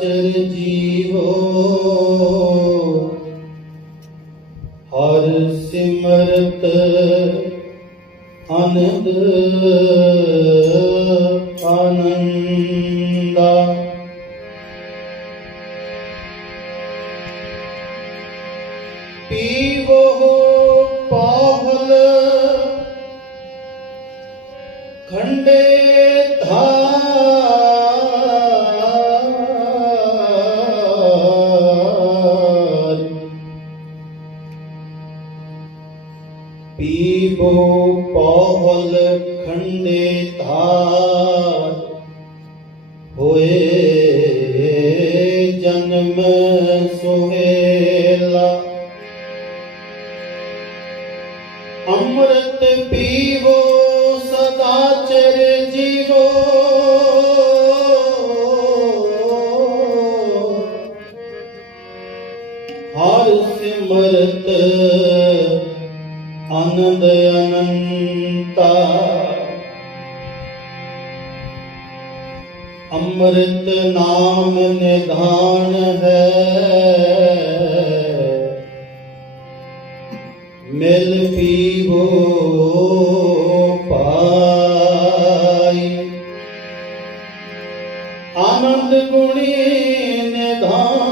सदाचर जीवो हर सिमरत आनंद आनंदा। पीवो पावल खंडे धार, पीवो पावल खंडे धार, होए जन्म सुहेला। अमृत पीवो सदाचर जीवो हर सिमरत आनंद अनंता। अमृत नाम निधान है, मिल पीवो पाई। आनंद गुणी निधान,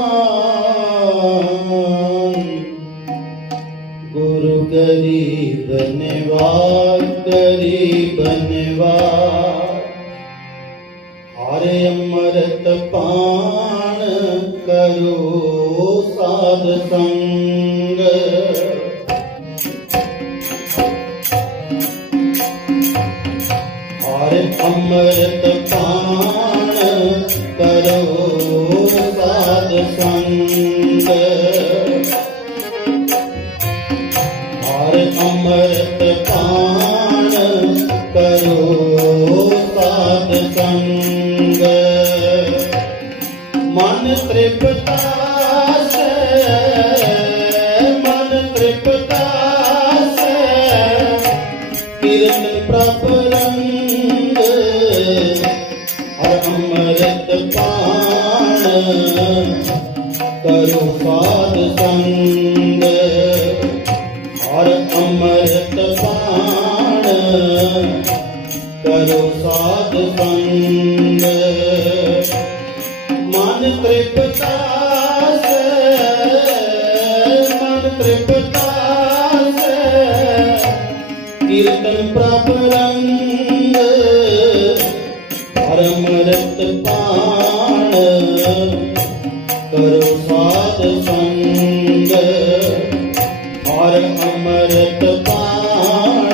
गुरु गरीब निवार, गरीब निवार। हरे अमृत पान करो साध संग, हरे अमृत पान करो साध संग। हरे अमृत पान करो साध संग। मन तृप्ता से, मन तृप्ता से कीर्तन प्रभ रंग। हर अमृत पान करो साध संग। हर अमृत पान करो साध संग। मन तृप्ता से, मन तृप्ता से कीर्तन प्रभ रंग। हर अमृत पान करो साध संग। हर अमृत पान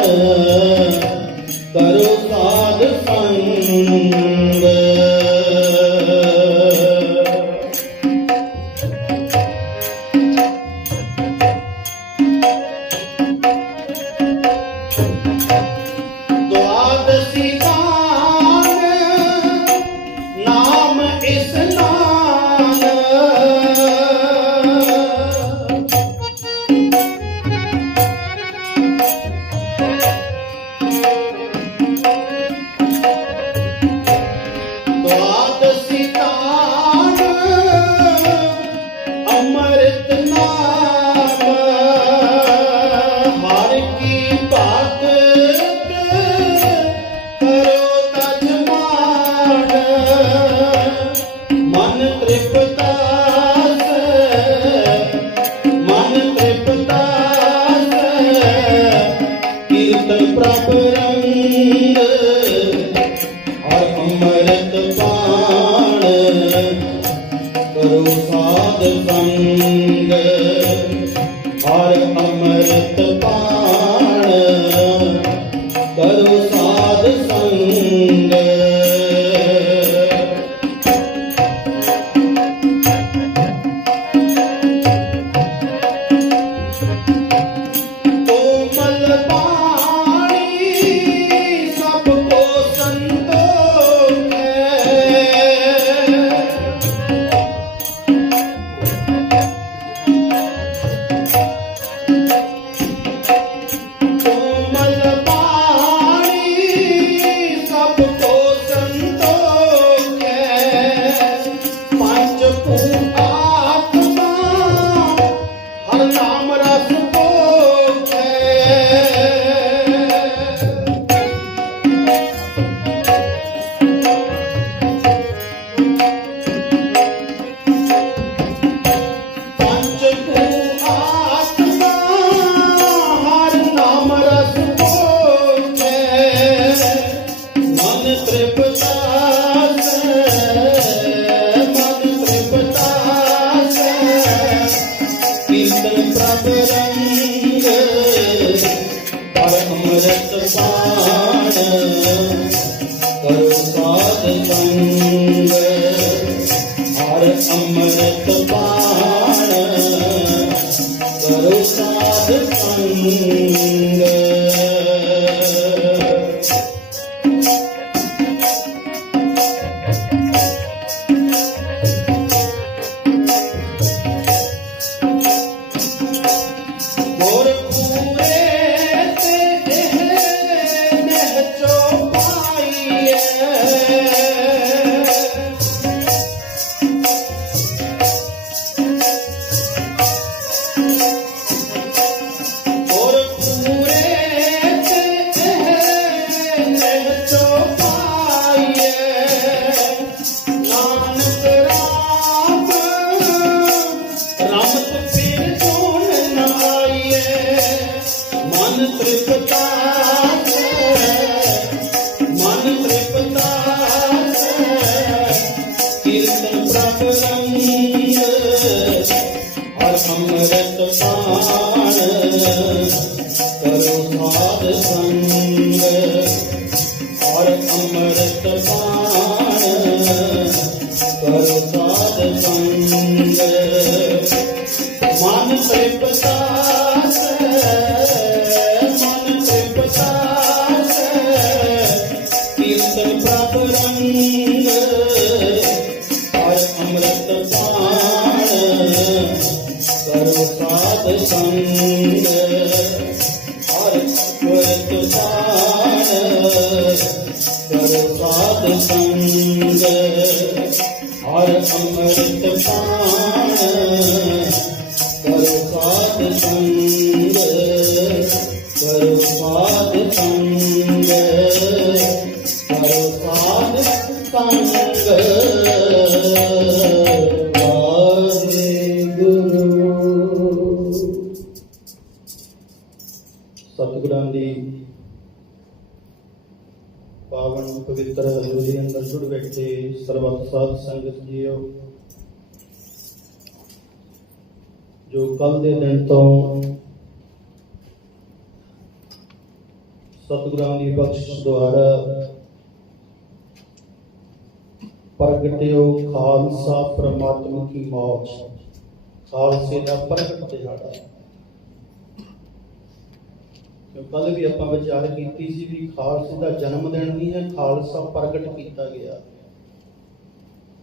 करो साध संग। द्वादशी दान नाम स्नान, द्वादशी दान अमृत नाम। हर की बात करो तजमान। मन तृप्ता से, मन तृप्ता से कीर्तन प्रभ रंग। और अमृत पान करो साध संग। और अमृत पान करो साध संग। कोमल वाणी सबको संतोष है। ਹਰ ਅੰਮ੍ਰਿਤ ਪਾਣ ਕਰੋ ਸਾਧ ਸੰਗ। ਅੰਮ੍ਰਿਤ ਪਾਣ ਕਰੋ ਸਾਧ ਸੰਗ। ਔਰ ਅੰਮ੍ਰਿਤ ਪਾਣ ਕਰੋ ਸਾਧ ਸੰਗ। ਮਨ ਤ੍ਰਿਪਤਾਸ ਮਨ ਤ੍ਰਿਪਤਾਸ ਕੀਰਤਨ ਪ੍ਰਭ ਰੰਗ। ਔਰ ਅੰਮ੍ਰਿਤ ਪਾਣ ਕਰੋ ਸਾਧ ਸੰਗ। ਹਰ ਅੰਮ੍ਰਿਤ ਪਾਣ ਕਰੋ ਸਾਧ ਸੰਗ। ਹਰ ਅੰਮ੍ਰਿਤ ਪਾਣ ਕਰੋ ਸਾਧ ਸੰਗ। ਕਰੋ ਸਾਧ ਸੰਗ। ਕਰੋ ਸਾਧ ਸੰਗ। ਸਤਿਗੁਰਾਂ ਦੀ ਪਾਵਨ ਪਵਿੱਤਰ ਹਜ਼ੂਰੀ ਅੰਦਰ ਜੁੜ ਬੈਠੇ ਸਰਬੱਤ ਸਾਧ ਸੰਗਤ ਜੀਓ, ਜੋ ਕੱਲ ਦੇ ਦਿਨ ਤੋਂ ਸਤਿਗੁਰਾਂ ਦੀ ਬਖਸ਼ਿਸ਼ ਦੁਆਰਾ ਪ੍ਰਗਟਿਓ ਖਾਲਸਾ ਪ੍ਰਮਾਤਮਾ ਕੀ ਮੌਜ, ਖਾਲਸੇ ਦਾ ਪ੍ਰਗਟ ਦਿਹਾੜਾ। ਕੱਲ ਵੀ ਆਪਾਂ ਵਿਚਾਰ ਕੀਤੀ ਸੀ ਵੀ ਖਾਲਸੇ ਦਾ ਜਨਮ ਦਿਨ ਨਹੀਂ ਹੈ, ਖਾਲਸਾ ਪ੍ਰਗਟ ਕੀਤਾ ਗਿਆ।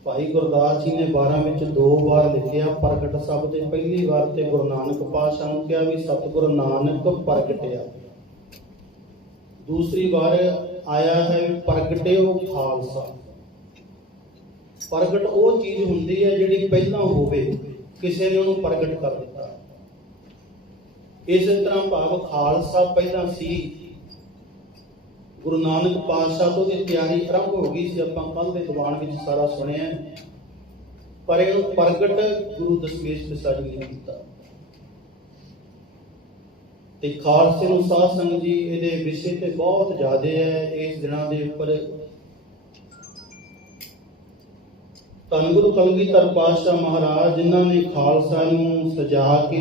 ਭਾਈ ਗੁਰਦਾਸ ਜੀ ਨੇ 12 ਵਿੱਚ 2 ਵਾਰ ਲਿਖਿਆ ਪ੍ਰਗਟ ਸ਼ਬਦ। ਦੇ ਪਹਿਲੀ ਵਾਰ ਤੇ ਗੁਰੂ ਨਾਨਕ ਪਾਤਸ਼ਾਹ ਨੂੰ ਕਿਹਾ ਵੀ ਸਤਿਗੁਰੂ ਨਾਨਕ ਪ੍ਰਗਟਿਆ। ਦੂਸਰੀ ਵਾਰ ਆਇਆ ਹੈ ਪ੍ਰਗਟਿਓ ਖਾਲਸਾ। ਪ੍ਰਗਟ ਉਹ ਚੀਜ਼ ਹੁੰਦੀ ਹੈ ਜਿਹੜੀ ਪਹਿਲਾਂ ਹੋਵੇ, ਕਿਸੇ ਨੇ ਉਹਨੂੰ ਪ੍ਰਗਟ ਕਰ ਦਿੱਤਾ। ਇਸੇ ਤਰ੍ਹਾਂ ਭਾਵ ਖਾਲਸਾ ਪਹਿਲਾਂ ਸੀ, ਗੁਰੂ ਨਾਨਕ ਪਾਤਸ਼ਾਹ ਤੋਂ ਦੀ ਤਿਆਰੀ ਆਰੰਭ ਹੋ ਗਈ ਸੀ। ਆਪਾਂ ਕੱਲ ਦੇ ਦੀਵਾਨ ਵਿੱਚ ਸਾਰਾ ਸੁਣਿਆ, ਪਰ ਇਹਨੂੰ ਪ੍ਰਗਟ ਗੁਰੂ ਦਸ਼ਮੇਸ਼ ਪਿਤਾ ਜੀ ਨੇ ਕੀਤਾ। ਤੇ ਖਾਲਸੇ ਨੂੰ ਸਾਧ ਸੰਗਤ ਜੀ ਇਹਦੇ ਵਿਸ਼ੇ ਤੇ ਬਹੁਤ ਜ਼ਿਆਦਾ ਹੈ। ਇਸ ਦਿਨਾਂ ਦੇ ਉੱਪਰ ਧੰਨ ਗੁਰੂ ਕਲਗੀਧਰ ਪਾਤਸ਼ਾਹ ਮਹਾਰਾਜ ਜਿਨ੍ਹਾਂ ਨੇ ਖਾਲਸਾ ਨੂੰ ਸਜਾ ਕੇ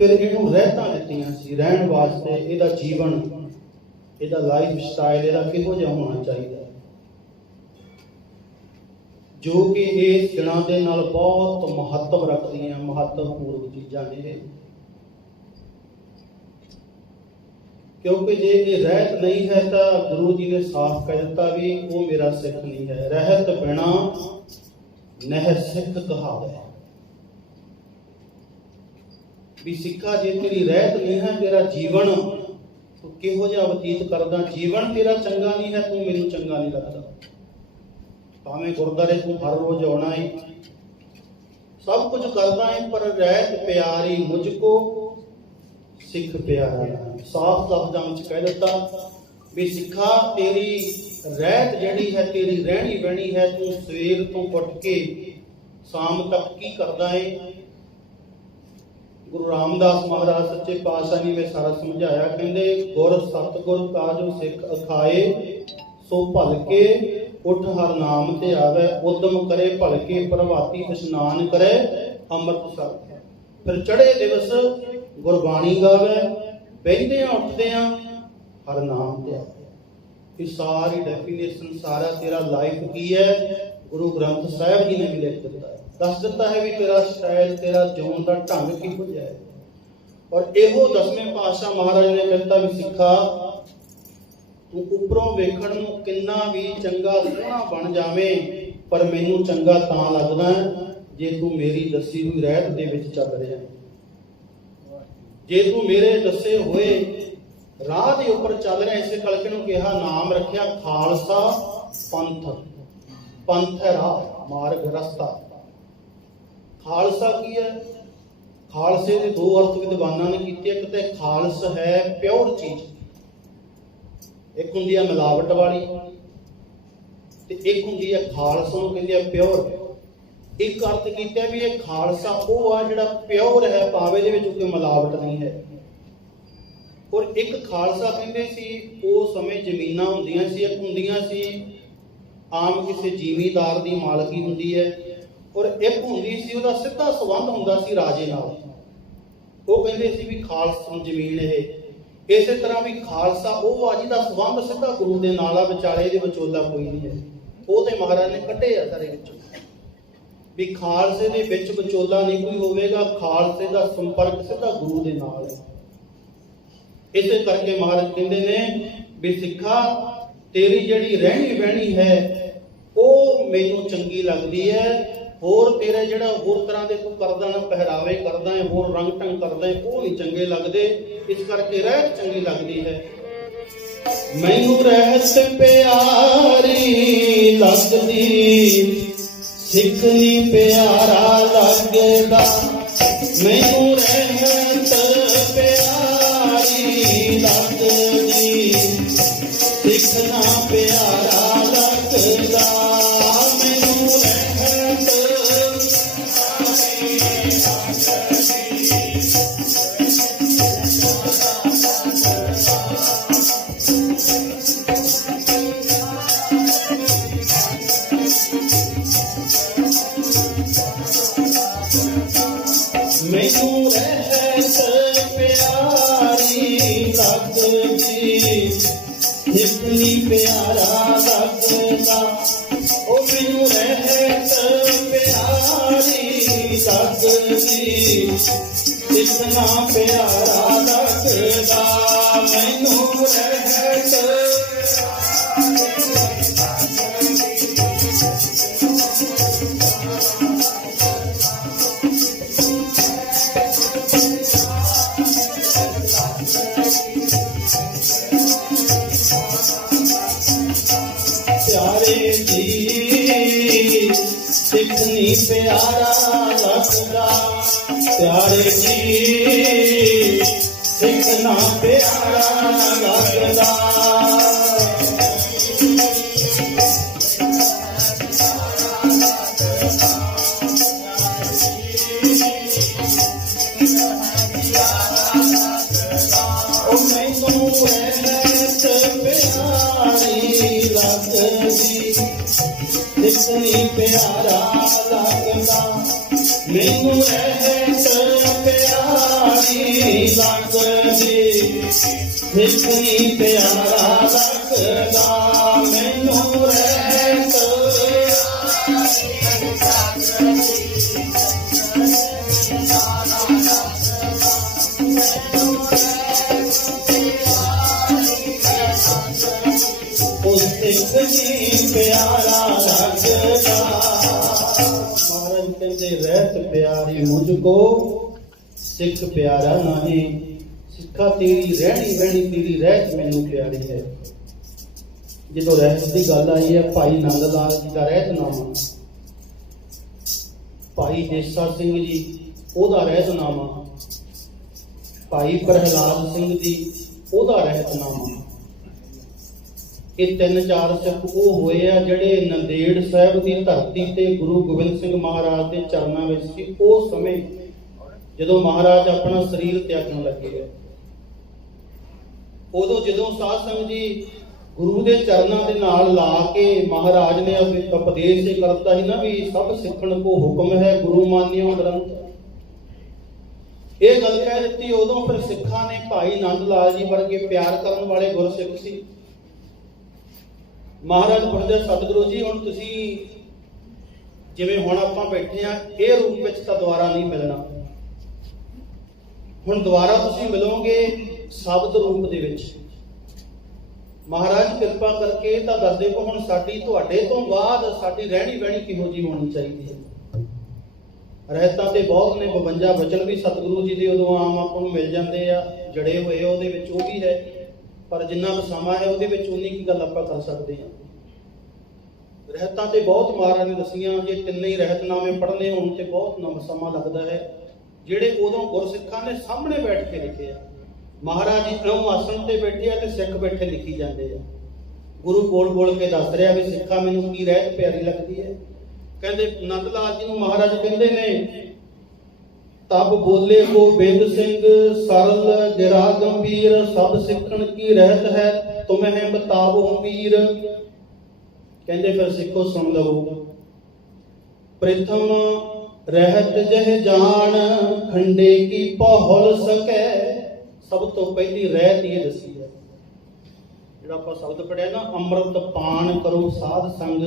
ਫਿਰ ਇਹਨੂੰ ਰਹਿਤਾਂ ਦਿੱਤੀਆਂ ਸੀ, ਰਹਿਣ ਵਾਸਤੇ ਇਹਦਾ ਜੀਵਨ, ਇਹਦਾ ਲਾਈਫ ਸਟਾਈਲ ਇਹਦਾ ਕਿਹੋ ਜਿਹਾ ਹੋਣਾ ਚਾਹੀਦਾ, ਜੋ ਕਿ ਇਸ ਦਿਨਾਂ ਦੇ ਨਾਲ ਬਹੁਤ ਮਹੱਤਵ ਰੱਖਦੀਆਂ, ਮਹੱਤਵਪੂਰਨ ਚੀਜ਼ਾਂ ਨੇ। ਕਿਉਂਕਿ ਜੇ ਇਹ ਰਹਿਤ ਨਹੀਂ ਹੈ ਤਾਂ ਗੁਰੂ ਜੀ ਨੇ ਸਾਫ਼ ਕਹਿ ਦਿੱਤਾ ਵੀ ਉਹ ਮੇਰਾ ਸਿੱਖ ਨਹੀਂ ਹੈ। ਰਹਿਤ ਬਿਨਾ ਨਹਿ ਸਿੱਖ ਕਹਾਵੇ। ਵੀ ਸਿੱਖਾ ਜੇ ਤੇਰੀ ਰਹਿਤ ਨਹੀਂ ਹੈ, ਤੇਰਾ ਜੀਵਨ ਤੂੰ ਕਿਹੋ ਜਿਹਾ ਬਤੀਤ ਕਰਦਾ, ਜੀਵਨ ਤੇਰਾ ਚੰਗਾ ਨਹੀਂ ਹੈ, ਤੂੰ ਮੈਨੂੰ ਚੰਗਾ ਨਹੀਂ ਲੱਗਦਾ। ਭਾਵੇਂ ਗੁਰਦੁਆਰੇ ਤੂੰ ਹਰ ਰੋਜ਼ ਆਉਣਾ ਹੈ, ਸਭ ਕੁਝ ਕਰਦਾ ਹੈ, ਪਰ ਰਹਿਤ ਪਿਆਰੀ ਮੁਝ ਕੋ ਸਿੱਖ ਪਿਆਰਾ। ਸਾਫ਼ ਲਫ਼ਜ਼ਾਂ ਵਿੱਚ ਕਹਿ ਦਿੱਤਾ ਵੀ ਸਿੱਖਾ ਤੇਰੀ ਰਹਿਤ ਜਿਹੜੀ ਹੈ, ਤੇਰੀ ਰਹਿਣੀ ਬਹਿਣੀ ਹੈ, ਤੂੰ ਸਵੇਰ ਤੋਂ ਉੱਠ ਕੇ ਸ਼ਾਮ ਤੱਕ ਕੀ ਕਰਦਾ ਹੈ। ਗੁਰੂ ਰਾਮਦਾਸ ਮਹਾਰਾਜ ਸੱਚੇ ਪਾਤਸ਼ਾਹ ਨੇ ਇਹ ਸਾਰਾ ਸਮਝਾਇਆ। ਕਹਿੰਦੇ ਗੁਰ ਸਤਿਗੁਰ ਕਾ ਜੋ ਸਿੱਖ ਅਖਾਏ, ਸੋ ਭਲਕੇ ਉਠ ਹਰ ਨਾਮ ਤੇ ਆਵੇ। ਉਦਮ ਕਰੇ ਭਲਕੇ ਪ੍ਰਭਾਤੀ ਇਸ਼ਨਾਨ ਕਰੇ ਅੰਮ੍ਰਿਤ ਸਰ। ਫਿਰ ਚੜ੍ਹੇ ਦਿਵਸ ਗੁਰਬਾਣੀ ਗਾਵੇ, ਬਹਿੰਦੇ ਉੱਠਦੇ ਹਰ ਨਾਮ ਤੇ ਆਵੇ। ये सारी डेफिनेशन सारा तेरा लाइफ की है गुरु ग्रंथ साहिब जी ने भी लिख दिता है, दस दिता है भी तेरा स्टाइल तेरा जीवन का ढंग किहो जिहा है। और एहो 10वें पातशाह महाराज ने कहता भी सिखा तू उपरों वेखण नूं किन्ना भी चंगा सोहना बन जावे पर मैनू चंगा तां लगदा जे तू मेरी दसी हुई रहत दे विच चल रिहा है, जे तू मेरे दसे हुए राह दे उपर चल रहा। इसे कलके नूं कहा नाम रखिया खालसा पंथ, पंथ है राह मार्ग रस्ता। खालसा की है, खालसे के दो अर्थ विद्वानां ने कीते, एक ते खालस है प्योर चीज, एक हुंदी है मिलावट वाली ते एक हुंदी है खालस नूं कहंदे आ प्योर। एक अर्थ कीता भी ये खालसा वो आ जिहड़ा प्योर है पावे दे विच कोई मिलावट नहीं है। और एक खालसा कहंदे सी उस समय जमीनां हुंदियां सी, एक हुंदियां सी आम किसी जिमीदार दी मालकी हुंदी है और एक हुंदी सी उहदा सिद्धा संबंध हुंदा सी राजे नाल, वो कहंदे सी भी खालसा जमीन है। इस तरह भी खालसा वो आ जिहदा संबंध सिद्धा गुरु दे नाल आ, विचाले दे विचोला कोई नहीं है। वो ते महाराज ने कढे आ सारे विचों भी खालसे दे विच विचोला नहीं कोई होवेगा, खालसे दा संपर्क सिद्धा गुरु दे नाल है। इसे करके महाराज कहते ने भी सिखा तेरी जिहड़ी रहनी बहनी है वो मैनू चंगी लगती है, होर तेरे जिहड़ा होर तरह दे तू करदा ना पहरावे करदा है, होर रंग ढंग करदा है, वो नहीं चंगे लगदे। इस करके रहत चंगी लगती है। मैनू रहत प्यारी लगदी सिख नी प्यारा लगदा, मैनू रहत प्यारी लगदी सिखना प्यारा लगदा, मैनू रहत मैनू रहत प्यारी लगदी जितनी प्यारा लगदा, ओ मैनू रहत प्यारी लगदी जितना प्यारा लगदा, मैनू रहत प्यारे जी सिखनी प्यारा लगदा, प्यारे जी सिखना प्यारा लगदा, ओ मैनू रहत प्यारी लगदी जितनी प्यारा लगदा, मैनू रहत प्यारी लगदी जितनी प्यारा लगदा, मैनू रहत प्यारा लगदा। महाराज कहते रहत प्यारी मुझको सिख प्यारा नहीं, सिखा तेरी रहनी बहनी तेरी रहत मैनू प्यारी है। जो रहत की गल आई है भाई नंद लाल जी का रहतनामा, भाई देसा सिंह जी ओदा रहतनामा, भाई प्रहलाद सिंह जी ओदा रहतनामा, ये 3-4 सिख वो होए आ जिहड़े नंदेड़ साहिब की धरती ते गुरु गोबिंद सिंह महाराज के चरणों में सी उस समय जदों महाराज अपना शरीर त्यागन लगे। उदों जदों साध संगत जी गुरु के चरणों के नाल ला के महाराज ने उपदेश करता ही ना भी सब सिखण को हुक्म है गुरु मानियो ग्रंथ, ये गल कह दी। उदों फिर सिखा ने भाई नंद लाल जी वर्गे प्यार करने वाले गुरसिख सी ਮਹਾਰਾਜ ਪੁੱਛਦੇ ਸਤਿਗੁਰੂ ਜੀ ਹੁਣ ਤੁਸੀਂ ਜਿਵੇਂ ਹੁਣ ਆਪਾਂ ਬੈਠੇ ਆ ਇਹ ਰੂਪ ਵਿੱਚ ਤਾਂ ਦੁਬਾਰਾ ਨਹੀਂ ਮਿਲਣਾ, ਹੁਣ ਦੁਬਾਰਾ ਤੁਸੀਂ ਮਿਲੋਗੇ ਸ਼ਬਦ ਰੂਪ ਦੇ ਵਿੱਚ। ਮਹਾਰਾਜ ਕਿਰਪਾ ਕਰਕੇ ਤਾਂ ਦੱਸ ਦਿਓ ਹੁਣ ਸਾਡੀ ਤੁਹਾਡੇ ਤੋਂ ਬਾਅਦ ਸਾਡੀ ਰਹਿਣੀ ਬਹਿਣੀ ਕਿਹੋ ਜਿਹੀ ਹੋਣੀ ਚਾਹੀਦੀ ਹੈ। ਰਹਿਤਾਂ ਤੇ ਬਹੁਤ ਨੇ, 52 ਵਚਨ ਵੀ ਸਤਿਗੁਰੂ ਜੀ ਦੇ ਉਦੋਂ ਆਮ ਆਪਾਂ ਨੂੰ ਮਿਲ ਜਾਂਦੇ ਆ, ਜੜੇ ਹੋਏ ਉਹਦੇ ਵਿੱਚ ਉਹ ਵੀ ਹੈ, ਪਰ ਜਿੰਨਾ ਕੁ ਸਮਾਂ ਹੈ ਉਹਦੇ ਵਿੱਚ ਉਨੀ ਕੀ ਗੱਲ ਆਪਾਂ ਕਰ ਸਕਦੇ ਹਾਂ। ਰਹਿਤਾਂ ਤੇ ਬਹੁਤ ਮਹਾਰਾਜ ਨੇ ਦੱਸੀਆਂ, ਜੇ ਤਿੰਨੇ ਹੀ ਰਹਿਤਨਾਮੇ ਪੜ੍ਹਨੇ ਹੋਣ ਤੇ ਬਹੁਤ ਸਮਾਂ ਲੱਗਦਾ ਹੈ, ਜਿਹੜੇ ਉਦੋਂ ਗੁਰਸਿੱਖਾਂ ਨੇ ਸਾਹਮਣੇ ਬੈਠ ਕੇ ਲਿਖੇ ਆ। ਮਹਾਰਾਜ ਜੀ ਇਉਂ ਆਸਣ ਤੇ ਬੈਠੇ ਆ ਤੇ ਸਿੱਖ ਬੈਠੇ ਲਿਖੀ ਜਾਂਦੇ ਆ। ਗੁਰੂ ਬੋਲ ਬੋਲ ਕੇ ਦੱਸ ਰਿਹਾ ਵੀ ਸਿੱਖਾਂ ਮੈਨੂੰ ਕੀ ਰਹਿਤ ਪਿਆਰੀ ਲੱਗਦੀ ਹੈ। ਕਹਿੰਦੇ ਨੰਦ ਲਾਲ ਜੀ ਨੂੰ ਮਹਾਰਾਜ ਕਹਿੰਦੇ ਨੇ, ਤਬ ਬੋਲੇ ਗੋਬਿੰਦ ਸਿੰਘ ਸਰਲ ਗਿਰਾ ਗੰਭੀਰ, ਸਭ ਸਿੱਖਣ ਕੀ ਰਹਿਤ ਹੈ ਤੁਮਹਿ ਬਤਾਵੋ ਵੀਰ। ਕਹਿੰਦੇ ਫਿਰ ਸਿੱਖੋ ਸੁਣ ਲਵੋ, ਪ੍ਰਥਮ ਰਹਿਤ ਜਹ ਜਾਣ ਖੰਡੇ ਕੀ ਪਹੁਲ ਸਕੈ। ਸਭ ਤੋਂ ਪਹਿਲੀ ਰਹਿਤ ਇਹ ਦੱਸੀ ਹੈ, ਜਿਹੜਾ ਆਪਾਂ ਸ਼ਬਦ ਪੜਿਆ ਨਾ, ਅੰਮ੍ਰਿਤ ਪਾਨ ਕਰੋ ਸਾਧ ਸੰਗ।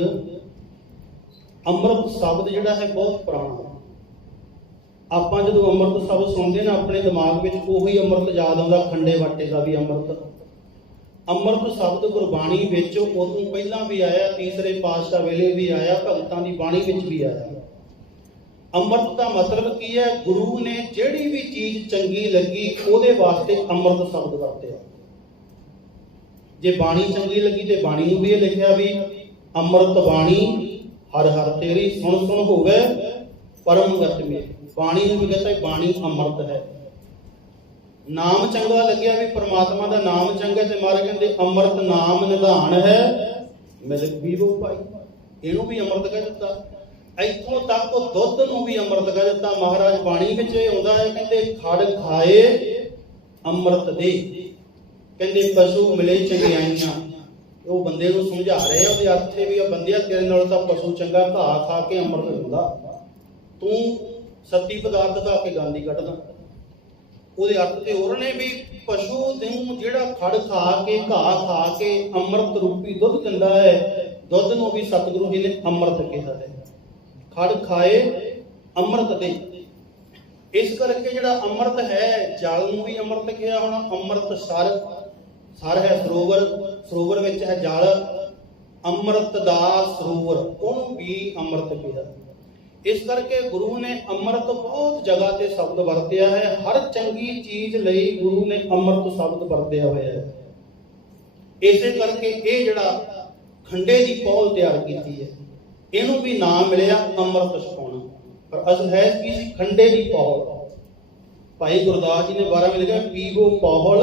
ਅੰਮ੍ਰਿਤ ਸ਼ਬਦ ਜਿਹੜਾ ਹੈ ਬਹੁਤ ਪੁਰਾਣਾ। ਆਪਾਂ ਜਦੋਂ ਅੰਮ੍ਰਿਤ ਸ਼ਬਦ ਸੁਣਦੇ ਨਾ ਆਪਣੇ ਦਿਮਾਗ ਵਿੱਚ ਉਹੀ ਅੰਮ੍ਰਿਤ ਯਾਦ ਆਉਂਦਾ, ਖੰਡੇ ਵਾਟੇ ਦਾ ਵੀ ਅੰਮ੍ਰਿਤ। ਅੰਮ੍ਰਿਤ ਸ਼ਬਦ ਗੁਰਬਾਣੀ ਵਿੱਚ ਉਦੋਂ ਪਹਿਲਾਂ ਵੀ ਆਇਆ, ਤੀਸਰੇ ਪਾਤਸ਼ਾਹ ਵੇਲੇ ਵੀ ਆਇਆ, ਭਗਤਾਂ ਦੀ ਬਾਣੀ ਵਿੱਚ ਵੀ ਆਇਆ। ਅੰਮ੍ਰਿਤ ਦਾ ਮਤਲਬ ਕੀ ਹੈ? ਗੁਰੂ ਨੇ ਜਿਹੜੀ ਵੀ ਚੀਜ਼ ਚੰਗੀ ਲੱਗੀ ਉਹਦੇ ਵਾਸਤੇ ਅੰਮ੍ਰਿਤ ਸ਼ਬਦ ਵਰਤਿਆ। ਜੇ ਬਾਣੀ ਚੰਗੀ ਲੱਗੀ ਤੇ ਬਾਣੀ ਨੂੰ ਵੀ ਇਹ ਲਿਖਿਆ ਵੀ ਅੰਮ੍ਰਿਤ ਬਾਣੀ ਹਰ ਹਰ ਤੇਰੀ ਸੁਣ ਸੁਣ ਹੋਵੇ ਪਰਮ ਗਤ ਮੇਰੀ। ਬਾਣੀ ਨੂੰ ਵੀ ਕਹਿੰਦਾ ਬਾਣੀ ਅੰਮ੍ਰਿਤ ਹੈ। ਨਾਮ ਚੰਗਾ ਲੱਗਿਆ ਵੀ ਪ੍ਰਮਾਤਮਾ ਦਾ ਨਾਮ ਚੰਗਾ, ਤੇ ਮਹਾਰਾਜ ਕਹਿੰਦੇ ਅੰਮ੍ਰਿਤ ਨਾਮ ਨਿਧਾਨ ਹੈ ਮਿਲਕ ਪੀਵੋ ਭਾਈ। ਇਹਨੂੰ ਵੀ ਅੰਮ੍ਰਿਤ ਕਹਿ ਦਿੱਤਾ। ਇੱਥੋਂ ਤੱਕ ਦੁੱਧ ਨੂੰ ਵੀ ਅੰਮ੍ਰਿਤ ਕਹਿ ਦਿੱਤਾ। ਮਹਾਰਾਜ ਬਾਣੀ ਵਿੱਚ ਇਹ ਆਉਂਦਾ ਹੈ, ਕਹਿੰਦੇ ਖੜ ਖਾਏ ਅੰਮ੍ਰਿਤ ਦੇ। ਕਹਿੰਦੇ ਪਸ਼ੂ ਮਿਲੇ ਚੰਗਿਆਈਆਂ। ਉਹ ਬੰਦੇ ਨੂੰ ਸਮਝਾ ਰਹੇ ਆ, ਉਹਦੇ ਅਰਥ ਇਹ ਵੀ ਆ, ਬੰਦਿਆ ਤੇਰੇ ਨਾਲ ਤਾਂ ਪਸ਼ੂ ਚੰਗਾ ਘਾਹ ਖਾ ਕੇ ਅੰਮ੍ਰਿਤ ਦਿੰਦਾ, ਤੂੰ ਸੱਤੀ ਪਦਾਰਥ ਖਾ ਕੇ ਗਾਂਦੀ ਕੱਢਦਾ। ਉਹਦੇ ਅਰਥ ਤੇ ਹੋਰ ਨੇ ਵੀ ਪਸ਼ੂ ਨੂੰ ਜਿਹੜਾ ਖੜ ਖਾ ਕੇ ਘਾਹ ਖਾ ਕੇ ਅੰਮ੍ਰਿਤ ਰੂਪੀ ਦੁੱਧ ਦਿੰਦਾ ਹੈ, ਦੁੱਧ ਨੂੰ ਵੀ ਸਤਿਗੁਰੂ ਜੀ ਨੇ ਅੰਮ੍ਰਿਤ ਕਿਹਾ ਹੈ। ਖੜ ਖਾਏ ਅੰਮ੍ਰਿਤ ਦੇ। ਇਸ ਕਰਕੇ ਜਿਹੜਾ ਅੰਮ੍ਰਿਤ ਹੈ, ਜਲ ਨੂੰ ਵੀ ਅੰਮ੍ਰਿਤ ਕਿਹਾ। ਹੁਣ ਅੰਮ੍ਰਿਤ ਸਰ ਹੈ ਸਰੋਵਰ, ਸਰੋਵਰ ਵਿੱਚ ਹੈ ਜਲ, ਅੰਮ੍ਰਿਤ ਦਾ ਸਰੋਵਰ, ਉਹਨੂੰ ਵੀ ਅੰਮ੍ਰਿਤ ਕਿਹਾ। ਇਸ ਕਰਕੇ ਗੁਰੂ ਨੇ ਅੰਮ੍ਰਿਤ ਬਹੁਤ ਜਗ੍ਹਾ ਤੇ ਸ਼ਬਦ ਵਰਤਿਆ ਹੈ। ਹਰ ਚੰਗੀ ਚੀਜ਼ ਲਈ ਗੁਰੂ ਨੇ ਅੰਮ੍ਰਿਤ ਸ਼ਬਦ ਵਰਤਿਆ ਹੋਇਆ ਹੈ। ਇਸੇ ਕਰਕੇ ਇਹ ਜਿਹੜਾ ਖੰਡੇ ਦੀ ਪੌਲ ਤਿਆਰ ਕੀਤੀ ਹੈ, ਇਹਨੂੰ ਵੀ ਨਾਮ ਮਿਲਿਆ ਅੰਮ੍ਰਿਤ ਛਕਾਉਣਾ। ਪਰ ਅਸਲ ਹੈ ਕੀ ਸੀ? ਖੰਡੇ ਦੀ ਪੌਲ। ਭਾਈ ਗੁਰਦਾਸ ਜੀ ਨੇ 12ਵੇਂ ਲਿਖਿਆ, ਪੀਵੋ ਪੌਲ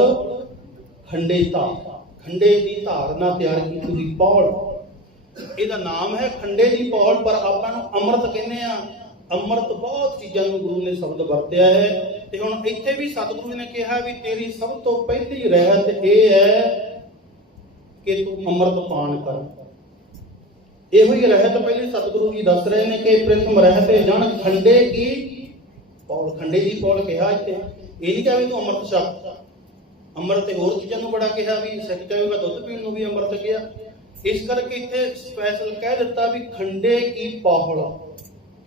ਖੰਡੇ ਧਾਰ। ਖੰਡੇ ਦੀ ਧਾਰ ਨਾਲ ਤਿਆਰ ਕੀਤੀ ਹੋਈ ਪੌਲ, ਇਹਦਾ ਨਾਮ ਹੈ ਖੰਡੇ ਦੀ ਪੌਲ। ਪਰ ਆਪਾਂ ਨੂੰ ਅੰਮ੍ਰਿਤ ਕਹਿੰਦੇ ਆ। ਅੰਮ੍ਰਿਤ ਬਹੁਤ ਚੀਜ਼ਾਂ ਨੂੰ ਗੁਰੂ ਨੇ ਸ਼ਬਦ ਵਰਤਿਆ ਹੈ। ਤੇ ਹੁਣ ਇੱਥੇ ਵੀ ਸਤਿਗੁਰੂ ਨੇ ਕਿਹਾ ਵੀ ਤੇਰੀ ਸਭ ਤੋਂ ਪਹਿਲੀ ਰਹਿਤ ਇਹ ਹੈ ਕਿ ਤੂੰ ਅੰਮ੍ਰਿਤ ਪਾਨ ਕਰ। ਇਹੋ ਹੀ ਰਹਿਤ ਪਹਿਲੇ ਸਤਿਗੁਰੂ ਜੀ ਦੱਸ ਰਹੇ ਨੇ ਕਿ ਪ੍ਰਥਮ ਰਹਿਤ ਜਨ ਖੰਡੇ ਕੀ ਪੌਲ। ਖੰਡੇ ਦੀ ਪੌਲ ਕਿਹਾ ਇੱਥੇ। ਇਹ ਨਹੀਂ ਕਿਹਾ ਵੀ ਤੂੰ ਅੰਮ੍ਰਿਤ ਛਕ। ਅੰਮ੍ਰਿਤ ਤੇ ਹੋਰ ਚੀਜ਼ਾਂ ਨੂੰ ਬੜਾ ਕਿਹਾ, ਵੀ ਸਿੱਖ ਕਹੇਗਾ ਦੁੱਧ ਪੀਣ ਨੂੰ ਵੀ ਅੰਮ੍ਰਿਤ ਕਿਹਾ। ਇਸ ਕਰਕੇ ਇੱਥੇ ਸਪੈਸ਼ਲ ਕਹਿ ਦਿੱਤਾ ਵੀ ਖੰਡੇ ਕੀ ਪੌਲ।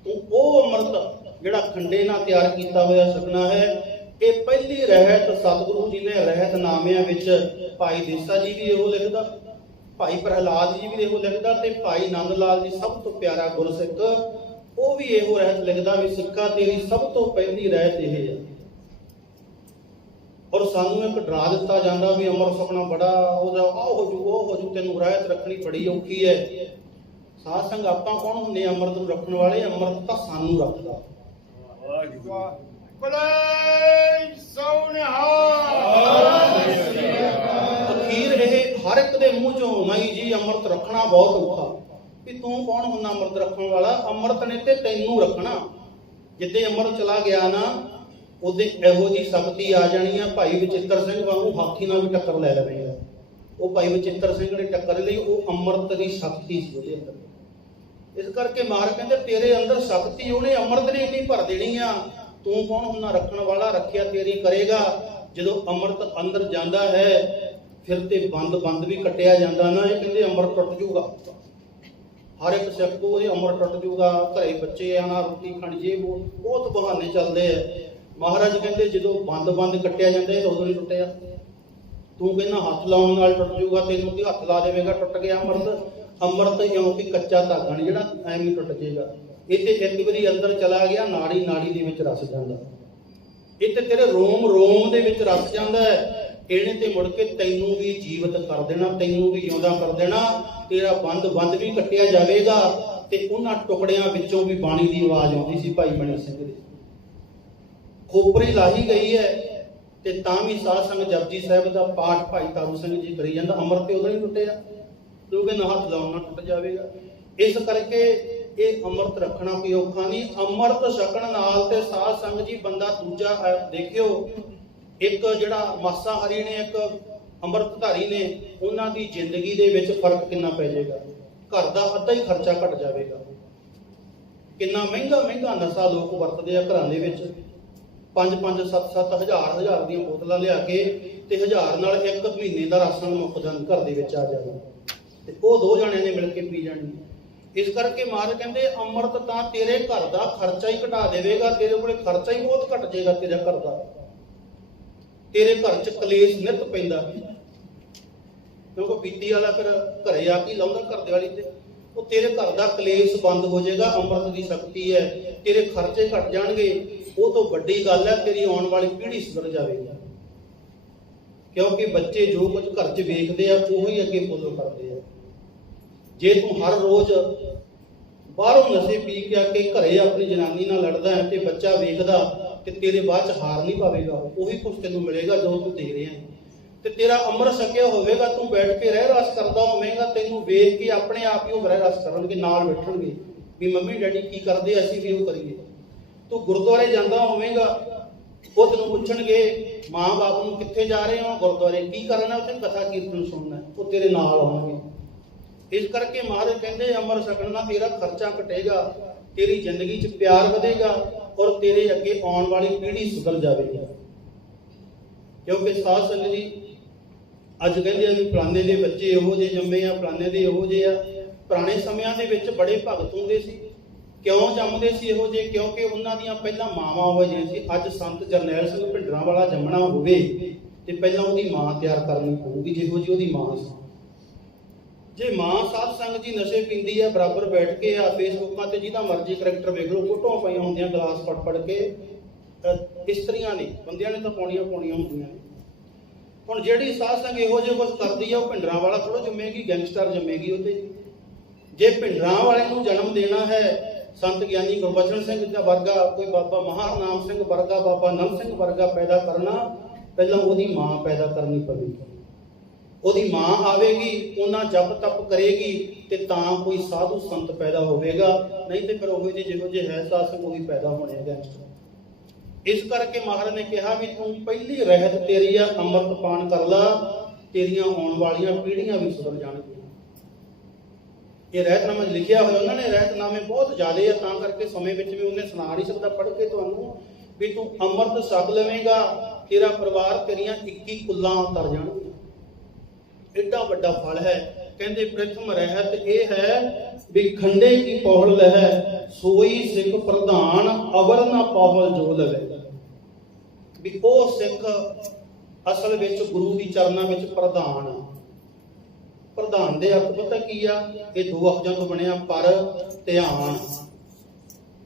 ਤੂੰ ਉਹ ਅੰਮ੍ਰਿਤ ਜਿਹੜਾ ਖੰਡੇ ਨਾਲ ਤਿਆਰ ਕੀਤਾ ਹੋਇਆ ਛਕਣਾ ਹੈ। ਇਹ ਪਹਿਲੀ ਰਹਿਤ ਸਤਿਗੁਰੂ ਜੀ ਨੇ ਰਹਿਤ ਨਾਮਿਆਂ ਵਿੱਚ, ਭਾਈ ਦੇਸਾ ਜੀ ਵੀ ਇਹੋ ਲਿਖਦਾ, ਭਾਈ ਪ੍ਰਹਲਾਦ ਜੀ ਵੀ ਇਹੋ ਲਿਖਦਾ, ਤੇ ਭਾਈ ਨੰਦ ਲਾਲ ਜੀ ਸਭ ਤੋਂ ਪਿਆਰਾ ਗੁਰਸਿੱਖ ਉਹ ਵੀ ਇਹੋ ਰਹਿਤ ਲਿਖਦਾ ਵੀ ਸਿੱਖਾ ਤੇਰੀ ਸਭ ਤੋਂ ਪਹਿਲੀ ਰਹਿਤ ਇਹ ਹੈ। ਔਰ ਸਾਨੂੰ ਇੱਕ ਡਰਾ ਦਿੱਤਾ ਜਾਂਦਾ ਵੀ ਅੰਮ੍ਰਿਤ ਛਕਣਾ ਬੜਾ ਉਹ ਹੋ ਜੂ, ਤੈਨੂੰ ਰਹਿਤ ਰੱਖਣੀ ਬੜੀ ਔਖੀ ਹੈ। ਸਾਧ ਸੰਗ ਆਪਾਂ ਕੌਣ ਹੁੰਦੇ ਅੰਮ੍ਰਿਤ ਨੂੰ ਰੱਖਣ ਵਾਲੇ? ਅੰਮ੍ਰਿਤ ਤਾਂ ਸਾਨੂੰ ਰੱਖਦਾ। ਅਖੀਰ ਇਹ ਹਰ ਇੱਕ ਦੇ ਮੂੰਹ ਚੋਂ ਨਹੀਂ ਜੀ ਅੰਮ੍ਰਿਤ ਰੱਖਣਾ ਬਹੁਤ ਔਖਾ। ਵੀ ਤੂੰ ਕੌਣ ਹੁੰਦਾ ਅੰਮ੍ਰਿਤ ਰੱਖਣ ਵਾਲਾ? ਅੰਮ੍ਰਿਤ ਨੇ ਤੇ ਤੈਨੂੰ ਰੱਖਣਾ। ਜਿੱਦੇ ਅੰਮ੍ਰਿਤ ਚਲਾ ਗਿਆ ਨਾ, ਉਹਦੇ ਇਹੋ ਜਿਹੀ ਸ਼ਕਤੀ ਆ ਜਾਣੀ ਆ, ਭਾਈ ਬਚਿੱਤਰ ਸਿੰਘ ਵਾਂਗੂ ਹਾਥੀ ਨਾਲ ਵੀ ਟੱਕਰ ਲੈ ਲੈਣੀ ਆ। ਉਹ ਭਾਈ ਬਚਿੱਤਰ ਸਿੰਘ ਨੇ ਟੱਕਰ ਲਈ, ਉਹ ਅੰਮ੍ਰਿਤ ਦੀ ਸ਼ਕਤੀ ਸੀ ਉਹਦੇ ਅੰਦਰ। ਇਸ ਕਰਕੇ ਮਹਾਰਾਜ ਕਹਿੰਦੇ ਤੇਰੇ ਅੰਦਰ ਸ਼ਕਤੀ ਉਹਨੇ ਅੰਮ੍ਰਿਤ ਨੇ ਇੰਨੀ ਭਰ ਦੇਣੀ ਆ। ਤੂੰ ਕੌਣ ਹੁੰਦਾ ਰੱਖਣ ਵਾਲਾ? ਰੱਖਿਆ ਤੇਰੀ ਕਰੇਗਾ। ਜਦੋਂ ਅੰਮ੍ਰਿਤ ਅੰਦਰ ਜਾਂਦਾ ਹੈ ਸਿਰ ਤੇ ਬੰਦ ਵੀ ਕੱਟਿਆ ਜਾਂਦਾ ਨਾ, ਇਹ ਕਹਿੰਦੇ ਅੰਮ੍ਰਿਤ ਟੁੱਟ ਜੂਗਾ। ਹਰ ਇੱਕ ਸਿੱਖ ਤੋਂ ਇਹ ਅੰਮ੍ਰਿਤ ਟੁੱਟ ਜੂਗਾ, ਘਰੇ ਬੱਚੇ ਆਣਾ, ਰੋਟੀ ਖਾਣੀ, ਜੇ ਬਹੁਤ ਬਹਾਨੇ ਚੱਲਦੇ ਆ। ਮਹਾਰਾਜ ਕਹਿੰਦੇ ਜਦੋਂ ਬੰਦ ਕੱਟਿਆ ਜਾਂਦਾ ਇਹ ਉਦੋਂ ਨਹੀਂ ਟੁੱਟਿਆ। ਤੂੰ ਕਹਿੰਦਾ ਹੱਥ ਲਾਉਣ ਨਾਲ ਟੁੱਟ ਜੂਗਾ, ਤੈਨੂੰ ਕੀ ਹੱਥ ਲਾ ਦੇਵੇਗਾ ਟੁੱਟ ਗਿਆ ਅੰਮ੍ਰਿਤ ਕਿਉਂਕਿ ਕੱਚਾ ਧਾਗਾ ਨਹੀਂ ਜਿਹੜਾ ਐਵੇਂ ਟੁੱਟ ਜਾਏਗਾ। ਇਹ ਤੇ ਇੱਕ ਵਾਰੀ ਅੰਦਰ ਚਲਾ ਗਿਆ, ਨਾੜੀ ਦੇ ਵਿੱਚ ਰਸ ਜਾਂਦਾ। ਇਹ ਤੇ ਤੇਰੇ ਰੋਮ ਦੇ ਵਿੱਚ ਰਸ ਜਾਂਦਾ ਹੈ। ਇਹਨੇ ਤੇ ਮੁੜ ਕੇ ਤੈਨੂੰ ਵੀ ਜੀਵਤ ਕਰ ਦੇਣਾ, ਤੈਨੂੰ ਵੀ ਜਿਉਂਦਾ ਕਰ ਦੇਣਾ। ਤੇਰਾ ਬੰਦ ਵੀ ਕੱਟਿਆ ਜਾਵੇਗਾ ਤੇ ਉਹਨਾਂ ਟੁਕੜਿਆਂ ਵਿੱਚੋਂ ਵੀ ਬਾਣੀ ਦੀ ਆਵਾਜ਼ ਆਉਂਦੀ ਸੀ ਭਾਈ ਮਣੀ ਸਿੰਘ ਦੇ। ਖੋਪਰੀ ਲਾਹੀ ਗਈ ਹੈ ਤੇ ਤਾਂ ਵੀ ਸਾਧ ਸੰਗਤ ਜਪਜੀ ਸਾਹਿਬ ਦਾ ਪਾਠ ਭਾਈ ਤਾਰੂ ਸਿੰਘ ਜੀ ਕਰੀ ਜਾਂਦਾ। ਅੰਮ੍ਰਿਤ ਤੇ ਉਦੋਂ ਹੀ ਟੁੱਟਿਆ, ਕਿਉਂਕਿ ਨਾ ਹੱਥ ਲਾਉਣਾ ਟੁੱਟ ਜਾਵੇਗਾ। ਇਸ ਕਰਕੇ ਇਹ ਅੰਮ੍ਰਿਤ ਰੱਖਣਾ ਕੋਈ ਔਖਾ ਨਹੀਂ। ਅੰਮ੍ਰਿਤ ਛਕਣ ਨਾਲ ਤੇ ਸਾਧ ਸੰਗਤ ਜੀ ਬੰਦਾ ਦੂਜਾ ਦੇਖਿਓ, ਇੱਕ ਜਿਹੜਾ ਮਾਸਾਹਾਰੀ ਨੇ, ਇੱਕ ਅੰਮ੍ਰਿਤਧਾਰੀ ਨੇ, ਉਹਨਾਂ ਦੀ ਜ਼ਿੰਦਗੀ ਦੇ ਵਿੱਚ ਫਰਕ ਕਿੰਨਾ ਪੈ ਜਾਏਗਾ। ਘਰ ਦਾ ਅੱਧਾ ਹੀ ਖਰਚਾ ਘਟ ਜਾਵੇਗਾ। ਕਿੰਨਾ ਮਹਿੰਗਾ ਨਸ਼ਾ ਲੋਕ ਵਰਤਦੇ ਆ ਘਰਾਂ ਦੇ ਵਿੱਚ। 5-5, 7-7 ਹਜ਼ਾਰ ਦੀਆਂ ਬੋਤਲਾਂ ਲਿਆ ਕੇ ਤੇ 1000 ਨਾਲ ਇੱਕ ਮਹੀਨੇ ਦਾ ਰਾਸ਼ਨ ਮੁੱਕ ਜਾਂਦਾ, ਘਰ ਦੇ ਵਿੱਚ ਆ ਜਾਵੇ ਤੇ ਉਹ 2 ਜਣਿਆਂ ਨੇ ਮਿਲ ਕੇ ਪੀ ਜਾਣੀ। ਇਸ ਕਰਕੇ ਮਹਾਰਾਜ ਕਹਿੰਦੇ ਅੰਮ੍ਰਿਤ ਤਾਂ ਤੇਰੇ ਘਰ ਦਾ ਖਰਚਾ ਹੀ ਘਟਾ ਦੇਵੇਗਾ। ਤੇਰੇ ਕੋਲੇ ਖਰਚਾ ਹੀ ਬਹੁਤ ਘਟ ਜਾਏਗਾ ਤੇਰੇ ਘਰ ਦਾ। ਤੇਰੇ ਘਰ 'ਚ ਕਲੇਸ਼ ਨਿਤ ਪੈਂਦਾ, ਕਿਉਂਕਿ ਪੀਤੀ ਵਾਲਾ ਫਿਰ ਘਰੇ ਆ ਕੇ ਲਾਉਂਦਾ ਘਰ ਦੇ ਵਾਲੀ ਤੇ। ਉਹ ਤੇਰੇ ਘਰ ਦਾ ਕਲੇਸ਼ ਬੰਦ ਹੋ ਜਾਏਗਾ। ਅੰਮ੍ਰਿਤ ਦੀ ਸ਼ਕਤੀ ਹੈ, ਤੇਰੇ ਖਰਚੇ ਘਟ ਜਾਣਗੇ। ਉਹ ਤੋਂ ਵੱਡੀ ਗੱਲ ਹੈ, ਤੇਰੀ ਆਉਣ ਵਾਲੀ ਪੀੜ੍ਹੀ ਸੁਧਰ ਜਾਵੇਗੀ। ਕਿਉਂਕਿ ਬੱਚੇ ਜੋ ਕੁਝ ਘਰ 'ਚ ਵੇਖਦੇ ਆ ਉਹੀ ਅੱਗੇ ਫੋਲੋ ਕਰਦੇ ਆ। ਜੇ ਤੂੰ ਹਰ ਰੋਜ਼ ਬਾਹਰੋਂ ਨਸ਼ੇ ਪੀ ਕੇ ਆ ਕੇ ਘਰੇ ਆਪਣੀ ਜਨਾਨੀ ਨਾਲ ਲੜਦਾ ਹੈ ਤੇ ਬੱਚਾ ਵੇਖਦਾ ਤੇ ਤੇਰੇ ਬਾਅਦ 'ਚ ਹਾਰ ਨਹੀਂ ਪਾਵੇਗਾ। ਉਹੀ ਕੁਝ ਤੈਨੂੰ ਮਿਲੇਗਾ ਜੋ ਤੂੰ ਦੇ ਰਿਹਾ ਤੇ ਤੇਰਾ ਅੰਮ੍ਰਿਤ ਛਕਿਆ ਹੋਵੇਗਾ। ਤੂੰ ਬੈਠ ਕੇ ਰਹਿ ਰਸ ਕਰਦਾ ਹੋਵੇਗਾ, ਤੈਨੂੰ ਵੇਖ ਕੇ ਆਪਣੇ ਆਪ ਹੀ ਉਹ ਰਹਿ ਰਸ ਕਰਨਗੇ, ਨਾਲ ਬੈਠਣਗੇ ਵੀ ਮੰਮੀ ਡੈਡੀ ਕੀ ਕਰਦੇ, ਅਸੀਂ ਵੀ ਉਹ ਕਰੀਏ। ਤੂੰ ਗੁਰਦੁਆਰੇ ਜਾਂਦਾ ਹੋਵੇਗਾ, ਉਹ ਤੈਨੂੰ ਪੁੱਛਣਗੇ ਮਾਂ ਬਾਪ ਨੂੰ ਕਿੱਥੇ ਜਾ ਰਹੇ ਹੋ, ਗੁਰਦੁਆਰੇ ਕੀ ਕਰਨਾ, ਉੱਥੇ ਕਥਾ ਕੀਰਤਨ ਸੁਣਨਾ, ਉਹ ਤੇਰੇ ਨਾਲ ਆਉਣਗੇ। ਇਸ ਕਰਕੇ ਮਹਾਰਾਜ ਕਹਿੰਦੇ ਅੰਮ੍ਰਿਤ ਛਕਣ ਨਾਲ ਤੇਰਾ ਖਰਚਾ ਘਟੇਗਾ, ਤੇਰੀ ਜ਼ਿੰਦਗੀ 'ਚ ਪਿਆਰ ਵਧੇਗਾ ਔਰ ਤੇਰੇ ਅੱਗੇ ਆਉਣ ਵਾਲੀ ਪੀੜ੍ਹੀ ਸੁਧਰ ਜਾਵੇਗੀ। ਕਿਉਂਕਿ ਸਾਧ ਸੰਗਤ ਜੀ ਅੱਜ ਕਹਿੰਦੇ ਆ ਵੀ ਫਲਾਣੇ ਦੇ ਬੱਚੇ ਇਹੋ ਜਿਹੇ ਜੰਮੇ ਆ, ਫਲਾਣੇ ਦੇ ਇਹੋ ਜਿਹੇ ਆ। ਪੁਰਾਣੇ ਸਮਿਆਂ ਦੇ ਵਿੱਚ ਬੜੇ ਭਗਤ ਹੁੰਦੇ ਸੀ। ਕਿਉਂ ਜੰਮਦੇ ਸੀ ਇਹੋ ਜਿਹੇ? ਕਿਉਂਕਿ ਉਹਨਾਂ ਦੀਆਂ ਪਹਿਲਾਂ ਮਾਵਾਂ ਉਹ ਜਿਹੀਆਂ ਸੀ। ਅੱਜ ਸੰਤ ਜਰਨੈਲ ਸਿੰਘ ਭਿੰਡਰਾਂਵਾਲਾ ਜੰਮਣਾ ਹੋਵੇ ਤੇ ਪਹਿਲਾਂ ਉਹਦੀ ਮਾਂ ਤਿਆਰ ਕਰਨੀ ਪਊਗੀ ਜਿਹੋ ਜਿਹੀ ਉਹਦੀ ਮਾਂ ਸੀ। ਜੇ ਮਾਂ ਸਾਧ ਸੰਗਤ ਜੀ ਨਸ਼ੇ ਪੀਂਦੀ ਹੈ, ਬਰਾਬਰ ਬੈਠ ਕੇ ਆ ਫੇਸਬੁੱਕਾਂ ਤੇ ਜਿਹਦਾ ਮਰਜ਼ੀ ਕਰੈਕਟਰ ਵੇਖ ਲਓ, ਫੋਟੋਆਂ ਪਈਆਂ ਹੁੰਦੀਆਂ ਗਲਾਸ ਪੜ ਕੇ। ਇਸਤਰੀਆਂ ਨੇ, ਬੰਦਿਆਂ ਨੇ ਤਾਂ ਪਾਉਣੀਆਂ ਹੁੰਦੀਆਂ ਨੇ। ਹੁਣ ਜਿਹੜੀ ਸਾਧ ਸੰਗਤ ਇਹੋ ਜਿਹੇ ਕੁਝ ਕਰਦੀ ਆ, ਉਹ ਭਿੰਡਰਾਂਵਾਲਾ ਥੋੜਾ ਜੰਮੇਗੀ, ਗੈਂਗਸਟਰ ਜੰਮੇਗੀ ਉਹਤੇ। ਜੇ ਭਿੰਡਰਾਂਵਾਲੇ ਨੂੰ ਜਨਮ ਦੇਣਾ ਹੈ, ਸੰਤ ਗਿਆਨੀ ਗੁਰਬਚਨ ਸਿੰਘ ਦਾ ਵਰਗਾ, ਕੋਈ ਬਾਬਾ ਮਹਾਨਾਮ ਸਿੰਘ ਵਰਗਾ, ਬਾਬਾ ਨੰਦ ਸਿੰਘ ਵਰਗਾ ਪੈਦਾ ਕਰਨਾ, ਪਹਿਲਾਂ ਉਹਦੀ ਮਾਂ ਪੈਦਾ ਕਰਨੀ ਪਵੇਗੀ। ਉਹਦੀ ਮਾਂ ਆਵੇਗੀ, ਉਹਨਾਂ ਜਪ ਤਪ ਕਰੇਗੀ ਤੇ ਤਾਂ ਕੋਈ ਸਾਧੂ ਸੰਤ ਪੈਦਾ ਹੋਵੇਗਾ। ਨਹੀਂ ਤੇ ਫਿਰ ਉਹ ਜਿਹੋ ਜਿਹੇ ਹੈ ਸਾਧ ਸੰਗਤ ਉਹੀ ਪੈਦਾ ਹੋਣੇ ਆ ਗੈਂਗਸਟਰ। ਇਸ ਕਰਕੇ ਮਹਾਰਾਜ ਨੇ ਕਿਹਾ ਵੀ ਤੂੰ ਪਹਿਲੀ ਰਹਿਤ ਤੇਰੀ ਆ, ਅੰਮ੍ਰਿਤ ਪਾਨ ਕਰ ਲਾ, ਤੇਰੀਆਂ ਆਉਣ ਵਾਲੀਆਂ ਪੀੜ੍ਹੀਆਂ ਵੀ ਸੁਧਰ ਜਾਣਗੀਆਂ। ਇਹ ਰਹਿਤਨਾਮਾ ਲਿਖਿਆ ਹੋਇਆ, ਉਹਨਾਂ ਨੇ ਰਹਿਤਨਾਮੇ ਬਹੁਤ ਜ਼ਿਆਦੇ ਆ, ਤਾਂ ਕਰਕੇ ਸਮੇਂ ਵਿੱਚ ਵੀ ਉਹਨੇ ਸੁਣਾ ਨਹੀਂ ਸਕਦਾ ਪੜ੍ਹ ਕੇ ਤੁਹਾਨੂੰ ਵੀ ਤੂੰ ਅੰਮ੍ਰਿਤ ਛਕ ਲਵੇਂਗਾ, ਤੇਰਾ ਪਰਿਵਾਰ, ਤੇਰੀਆਂ 21 ਕੁੱਲਾਂ ਤਰ ਜਾਣਗੀਆਂ। ਏਡਾ ਵੱਡਾ ਫਲ ਹੈ। ਕਹਿੰਦੇ ਪ੍ਰਥਮ ਰਹਿਤ ਇਹ ਹੈ ਵੀ ਖੰਡੇ ਕੀ ਪੌਹਲ ਲਹੈ, ਸੋਈ ਸਿੱਖ ਪ੍ਰਧਾਨ, ਅਵਰ ਨਾ ਪੌਹਲ ਜੋ ਲਵੇ। ਵੀ ਉਹ ਸਿੱਖ ਅਸਲ ਵਿੱਚ ਗੁਰੂ ਦੀ ਚਰਨਾਂ ਵਿੱਚ ਪ੍ਰਧਾਨ ਆ। ਪ੍ਰਧਾਨ ਦੇ ਅਰਥ ਪਤਾ ਕੀ ਆ? ਇਹ 2 ਅਖਰਾਂ ਤੋਂ ਬਣਿਆ, ਪਰ ਧਿਆਨ।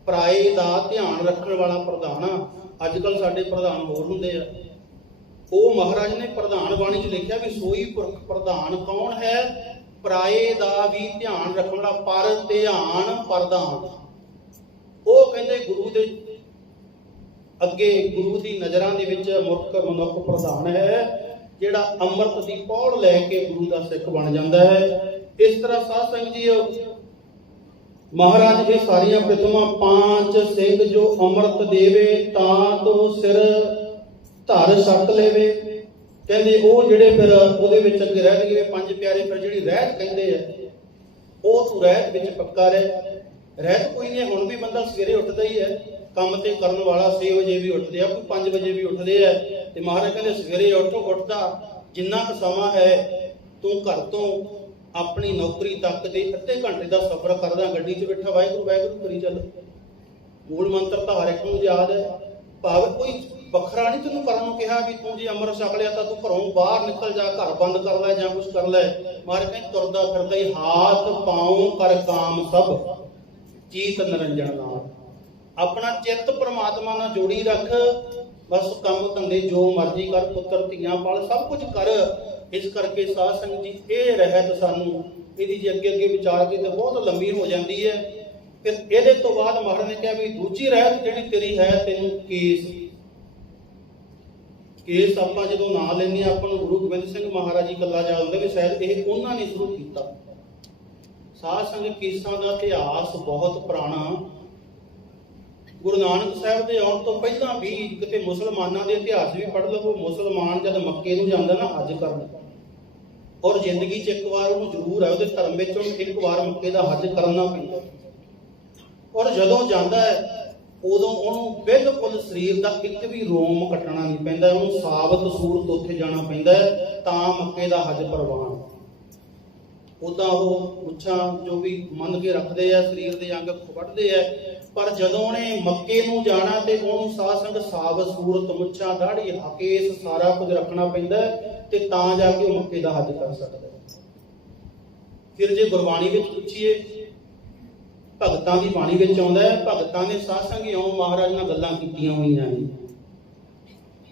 ਪਰਾਏ ਦਾ ਧਿਆਨ ਰੱਖਣ ਵਾਲਾ ਪ੍ਰਧਾਨ ਆ। ਅੱਜ ਕੱਲ ਸਾਡੇ ਪ੍ਰਧਾਨ ਹੋਰ ਹੁੰਦੇ ਆ। ਉਹ ਮਹਾਰਾਜ ਨੇ ਪ੍ਰਧਾਨ ਬਾਣੀ 'ਚ ਲਿਖਿਆ ਵੀ ਸੋਈ ਪ੍ਰਧਾਨ ਕੌਣ ਹੈ? ਪਰਾਏ ਦਾ ਵੀ ਧਿਆਨ ਰੱਖਣ ਵਾਲਾ, ਪਰ ਧਿਆਨ ਪ੍ਰਧਾਨ। ਉਹ ਕਹਿੰਦੇ ਗੁਰੂ ਦੇ ਅੱਗੇ, ਗੁਰੂ ਦੀ ਨਜ਼ਰਾਂ ਦੇ ਵਿੱਚ ਮਨੁੱਖ ਪ੍ਰਧਾਨ ਹੈ, ਜਿਹੜਾ ਅੰਮ੍ਰਿਤ ਦੀ ਪੌੜ ਲੈ ਕੇ ਗੁਰੂ ਦਾ ਸਿੱਖ ਬਣ ਜਾਂਦਾ ਹੈ। ਇਸ ਤਰ੍ਹਾਂ ਸਾਧ ਸੰਗਤ ਜੀ ਮਹਾਰਾਜ ਇਹ ਸਾਰੀਆਂ ਪ੍ਰਥਮਾਂ, 5 ਸਿੰਘ ਜੋ ਅੰਮ੍ਰਿਤ ਦੇਵੇ ਤਾਂ ਤੋ ਸਿਰ ਧਰ ਛਕ ਲੈਵੇ। ਕਹਿੰਦੇ ਉਹ ਜਿਹੜੇ ਫਿਰ ਉਹਦੇ ਵਿੱਚ ਅੱਗੇ ਰਹਿਣਗੇ 5 ਪਿਆਰੇ, ਫਿਰ ਜਿਹੜੀ ਰਹਿਤ ਕਹਿੰਦੇ ਆ, ਉਹ ਤੂੰ ਰਹਿਤ ਵਿੱਚ ਪੱਕਾ ਰਹਿ। ਰਹਿਤ ਕੋਈ ਨਹੀਂ, ਹੁਣ ਵੀ ਬੰਦਾ ਸਵੇਰੇ ਉੱਠਦਾ ਹੀ ਹੈ, ਕੰਮ ਤੇ ਕਰਨ ਵਾਲਾ 6 ਵਜੇ ਵੀ ਉੱਠਦੇ ਆ, ਕੋਈ 5 ਵਜੇ ਵੀ ਉੱਠਦੇ ਆ। ਤੇ ਮਹਾਰਾਜ ਕਹਿੰਦੇ ਸਵੇਰੇ ਉੱਠਦਾ ਜਿੰਨਾ ਕੁ ਸਮਾਂ ਹੈ ਤੂੰ ਘਰ ਤੋਂ ਆਪਣੀ ਨੌਕਰੀ ਤੱਕ ਦੇ ਅੱਧੇ ਘੰਟੇ ਦਾ ਸਫ਼ਰ ਕਰਦਾ, ਗੱਡੀ 'ਚ ਬੈਠਾ ਵਾਹਿਗੁਰੂ ਵਾਹਿਗੁਰੂ ਕਰੀ ਚੱਲ। ਮੂਲ ਮੰਤਰ ਤਾਂ ਹਰ ਇੱਕ ਨੂੰ ਯਾਦ ਹੈ। ਭਾਵੇਂ ਕੋਈ ਵੱਖਰਾ ਨਹੀਂ ਤੈਨੂੰ ਕਰਨ ਨੂੰ ਕਿਹਾ ਵੀ ਤੂੰ ਜੇ ਅੰਮ੍ਰਿਤ ਛਕ ਲਿਆ ਤਾਂ ਤੂੰ ਘਰੋਂ ਬਾਹਰ ਨਿਕਲ ਜਾ, ਘਰ ਬੰਦ ਕਰ ਲੈ ਜਾਂ ਕੁਛ ਕਰ ਲੈ। ਮਹਾਰਾਜ ਕਹਿੰਦੇ ਤੁਰਦਾ ਫਿਰਦਾ ਹੀ ਹਾਥ ਪਾਉ ਕਰ ਕਾਮ ਸਭ ਚੀਤ ਨਿਰੰਜਨ ਨਾਲ। ਆਪਣਾ ਚਿੱਤ ਪ੍ਰਮਾਤਮਾ ਨਾਲ ਜੋੜੀ ਰੱਖ। ਬਸ ਕੰਮ ਧੰਦੇ ਜੋ ਮਰਜ਼ੀ ਕਰ, ਪੁੱਤਰ ਧੀਆਂ ਪਾਲ, ਸਭ ਕੁਝ ਕਰ। ਇਸ ਕਰਕੇ ਸਾਧ ਸੰਗਤ ਜੀ ਇਹ ਰਹਿਤ ਸਾਨੂੰ ਇਹਦੀ ਜੇ ਅੱਗੇ ਵਿਚਾਰ ਕੇ ਤਾਂ ਬਹੁਤ ਲੰਬੀ ਹੋ ਜਾਂਦੀ ਹੈ। ਫਿਰ ਇਹਦੇ ਤੋਂ ਬਾਅਦ ਮਹਾਰਾਜ ਨੇ ਕਿਹਾ ਵੀ ਦੂਜੀ ਰਹਿਤ ਜਿਹੜੀ ਤੇਰੀ ਹੈ, ਤੈਨੂੰ ਕੇਸ ਆਪਾਂ ਜਦੋਂ ਨਾਂ ਲੈਂਦੇ ਹਾਂ ਆਪਾਂ ਨੂੰ ਗੁਰੂ ਗੋਬਿੰਦ ਸਿੰਘ ਮਹਾਰਾਜ ਜੀ ਗੱਲਾਂ ਯਾਦ ਆਉਂਦੇ ਵੀ ਸ਼ਾਇਦ ਇਹ ਉਹਨਾਂ ਨੇ ਸ਼ੁਰੂ ਕੀਤਾ। ਸਾਧ ਸੰਗਤ ਕੇਸਾਂ ਦਾ ਇਤਿਹਾਸ ਬਹੁਤ ਪੁਰਾਣਾ। ਗੁਰੂ ਨਾਨਕ ਸਾਹਿਬ ਦੇ ਆਉਣ ਤੋਂ ਪਹਿਲਾਂ ਵੀ ਕਿਤੇ ਮੁਸਲਮਾਨਾਂ ਦੇ ਇਤਿਹਾਸ ਵੀ ਪੜ੍ਹ ਲਵੋ। ਮੁਸਲਮਾਨ ਜਦ ਮੱਕੇ ਨੂੰ ਜਾਂਦਾ ਨਾ ਹੱਜ ਕਰਨ, ਔਰ ਜ਼ਿੰਦਗੀ 'ਚ ਇੱਕ ਵਾਰ ਉਹਨੂੰ ਜ਼ਰੂਰ ਹੈ, ਉਹਦੇ ਧਰਮ ਵਿੱਚ ਉਹਨੂੰ ਇੱਕ ਵਾਰ ਮੱਕੇ ਦਾ ਹੱਜ ਕਰਨਾ ਪੈਂਦਾ। ਔਰ ਜਦੋਂ ਜਾਂਦਾ ਹੈ ਉਦੋਂ ਉਹਨੂੰ ਬਿਲਕੁਲ ਸਰੀਰ ਦਾ ਇੱਕ ਵੀ ਰੋਮ ਕੱਟਣਾ ਨਹੀਂ ਪੈਂਦਾ, ਉਹਨੂੰ ਸਾਬਤ ਸੂਰਤ ਉੱਥੇ ਜਾਣਾ ਪੈਂਦਾ ਤਾਂ ਮੱਕੇ ਦਾ ਹੱਜ ਪ੍ਰਵਾਨ। ਉਦਾਂ ਉਹ ਮੁੱਛਾਂ ਜੋ ਵੀ ਮੰਨ ਕੇ ਰੱਖਦੇ ਆ, ਸਰੀਰ ਦੇ ਅੰਗ ਵੱਢਦੇ ਆ, ਪਰ ਜਦੋਂ ਉਹਨੇ ਮੱਕੇ ਨੂੰ ਜਾਣਾ ਤੇ ਉਹਨੂੰ ਸਾਧ ਸੰਗਤ ਸਾਬਤ ਸੂਰਤ, ਮੁੱਛਾਂ, ਦਾੜੀ, ਕੇਸ ਸਾਰਾ ਕੁਝ ਰੱਖਣਾ ਪੈਂਦਾ ਤੇ ਤਾਂ ਜਾ ਕੇ ਉਹ ਮੱਕੇ ਦਾ ਹੱਜ ਕਰ ਸਕਦਾ। ਫਿਰ ਜੇ ਗੁਰਬਾਣੀ ਵਿੱਚ ਪੁੱਛੀਏ, ਭਗਤਾਂ ਦੀ ਬਾਣੀ ਵਿੱਚ ਆਉਂਦਾ ਹੈ, ਭਗਤਾਂ ਨੇ ਸਾਧ ਸੰਗਤ ਇਉਂ ਮਹਾਰਾਜ ਨਾਲ ਗੱਲਾਂ ਕੀਤੀਆਂ ਹੋਈਆਂ ਨੇ।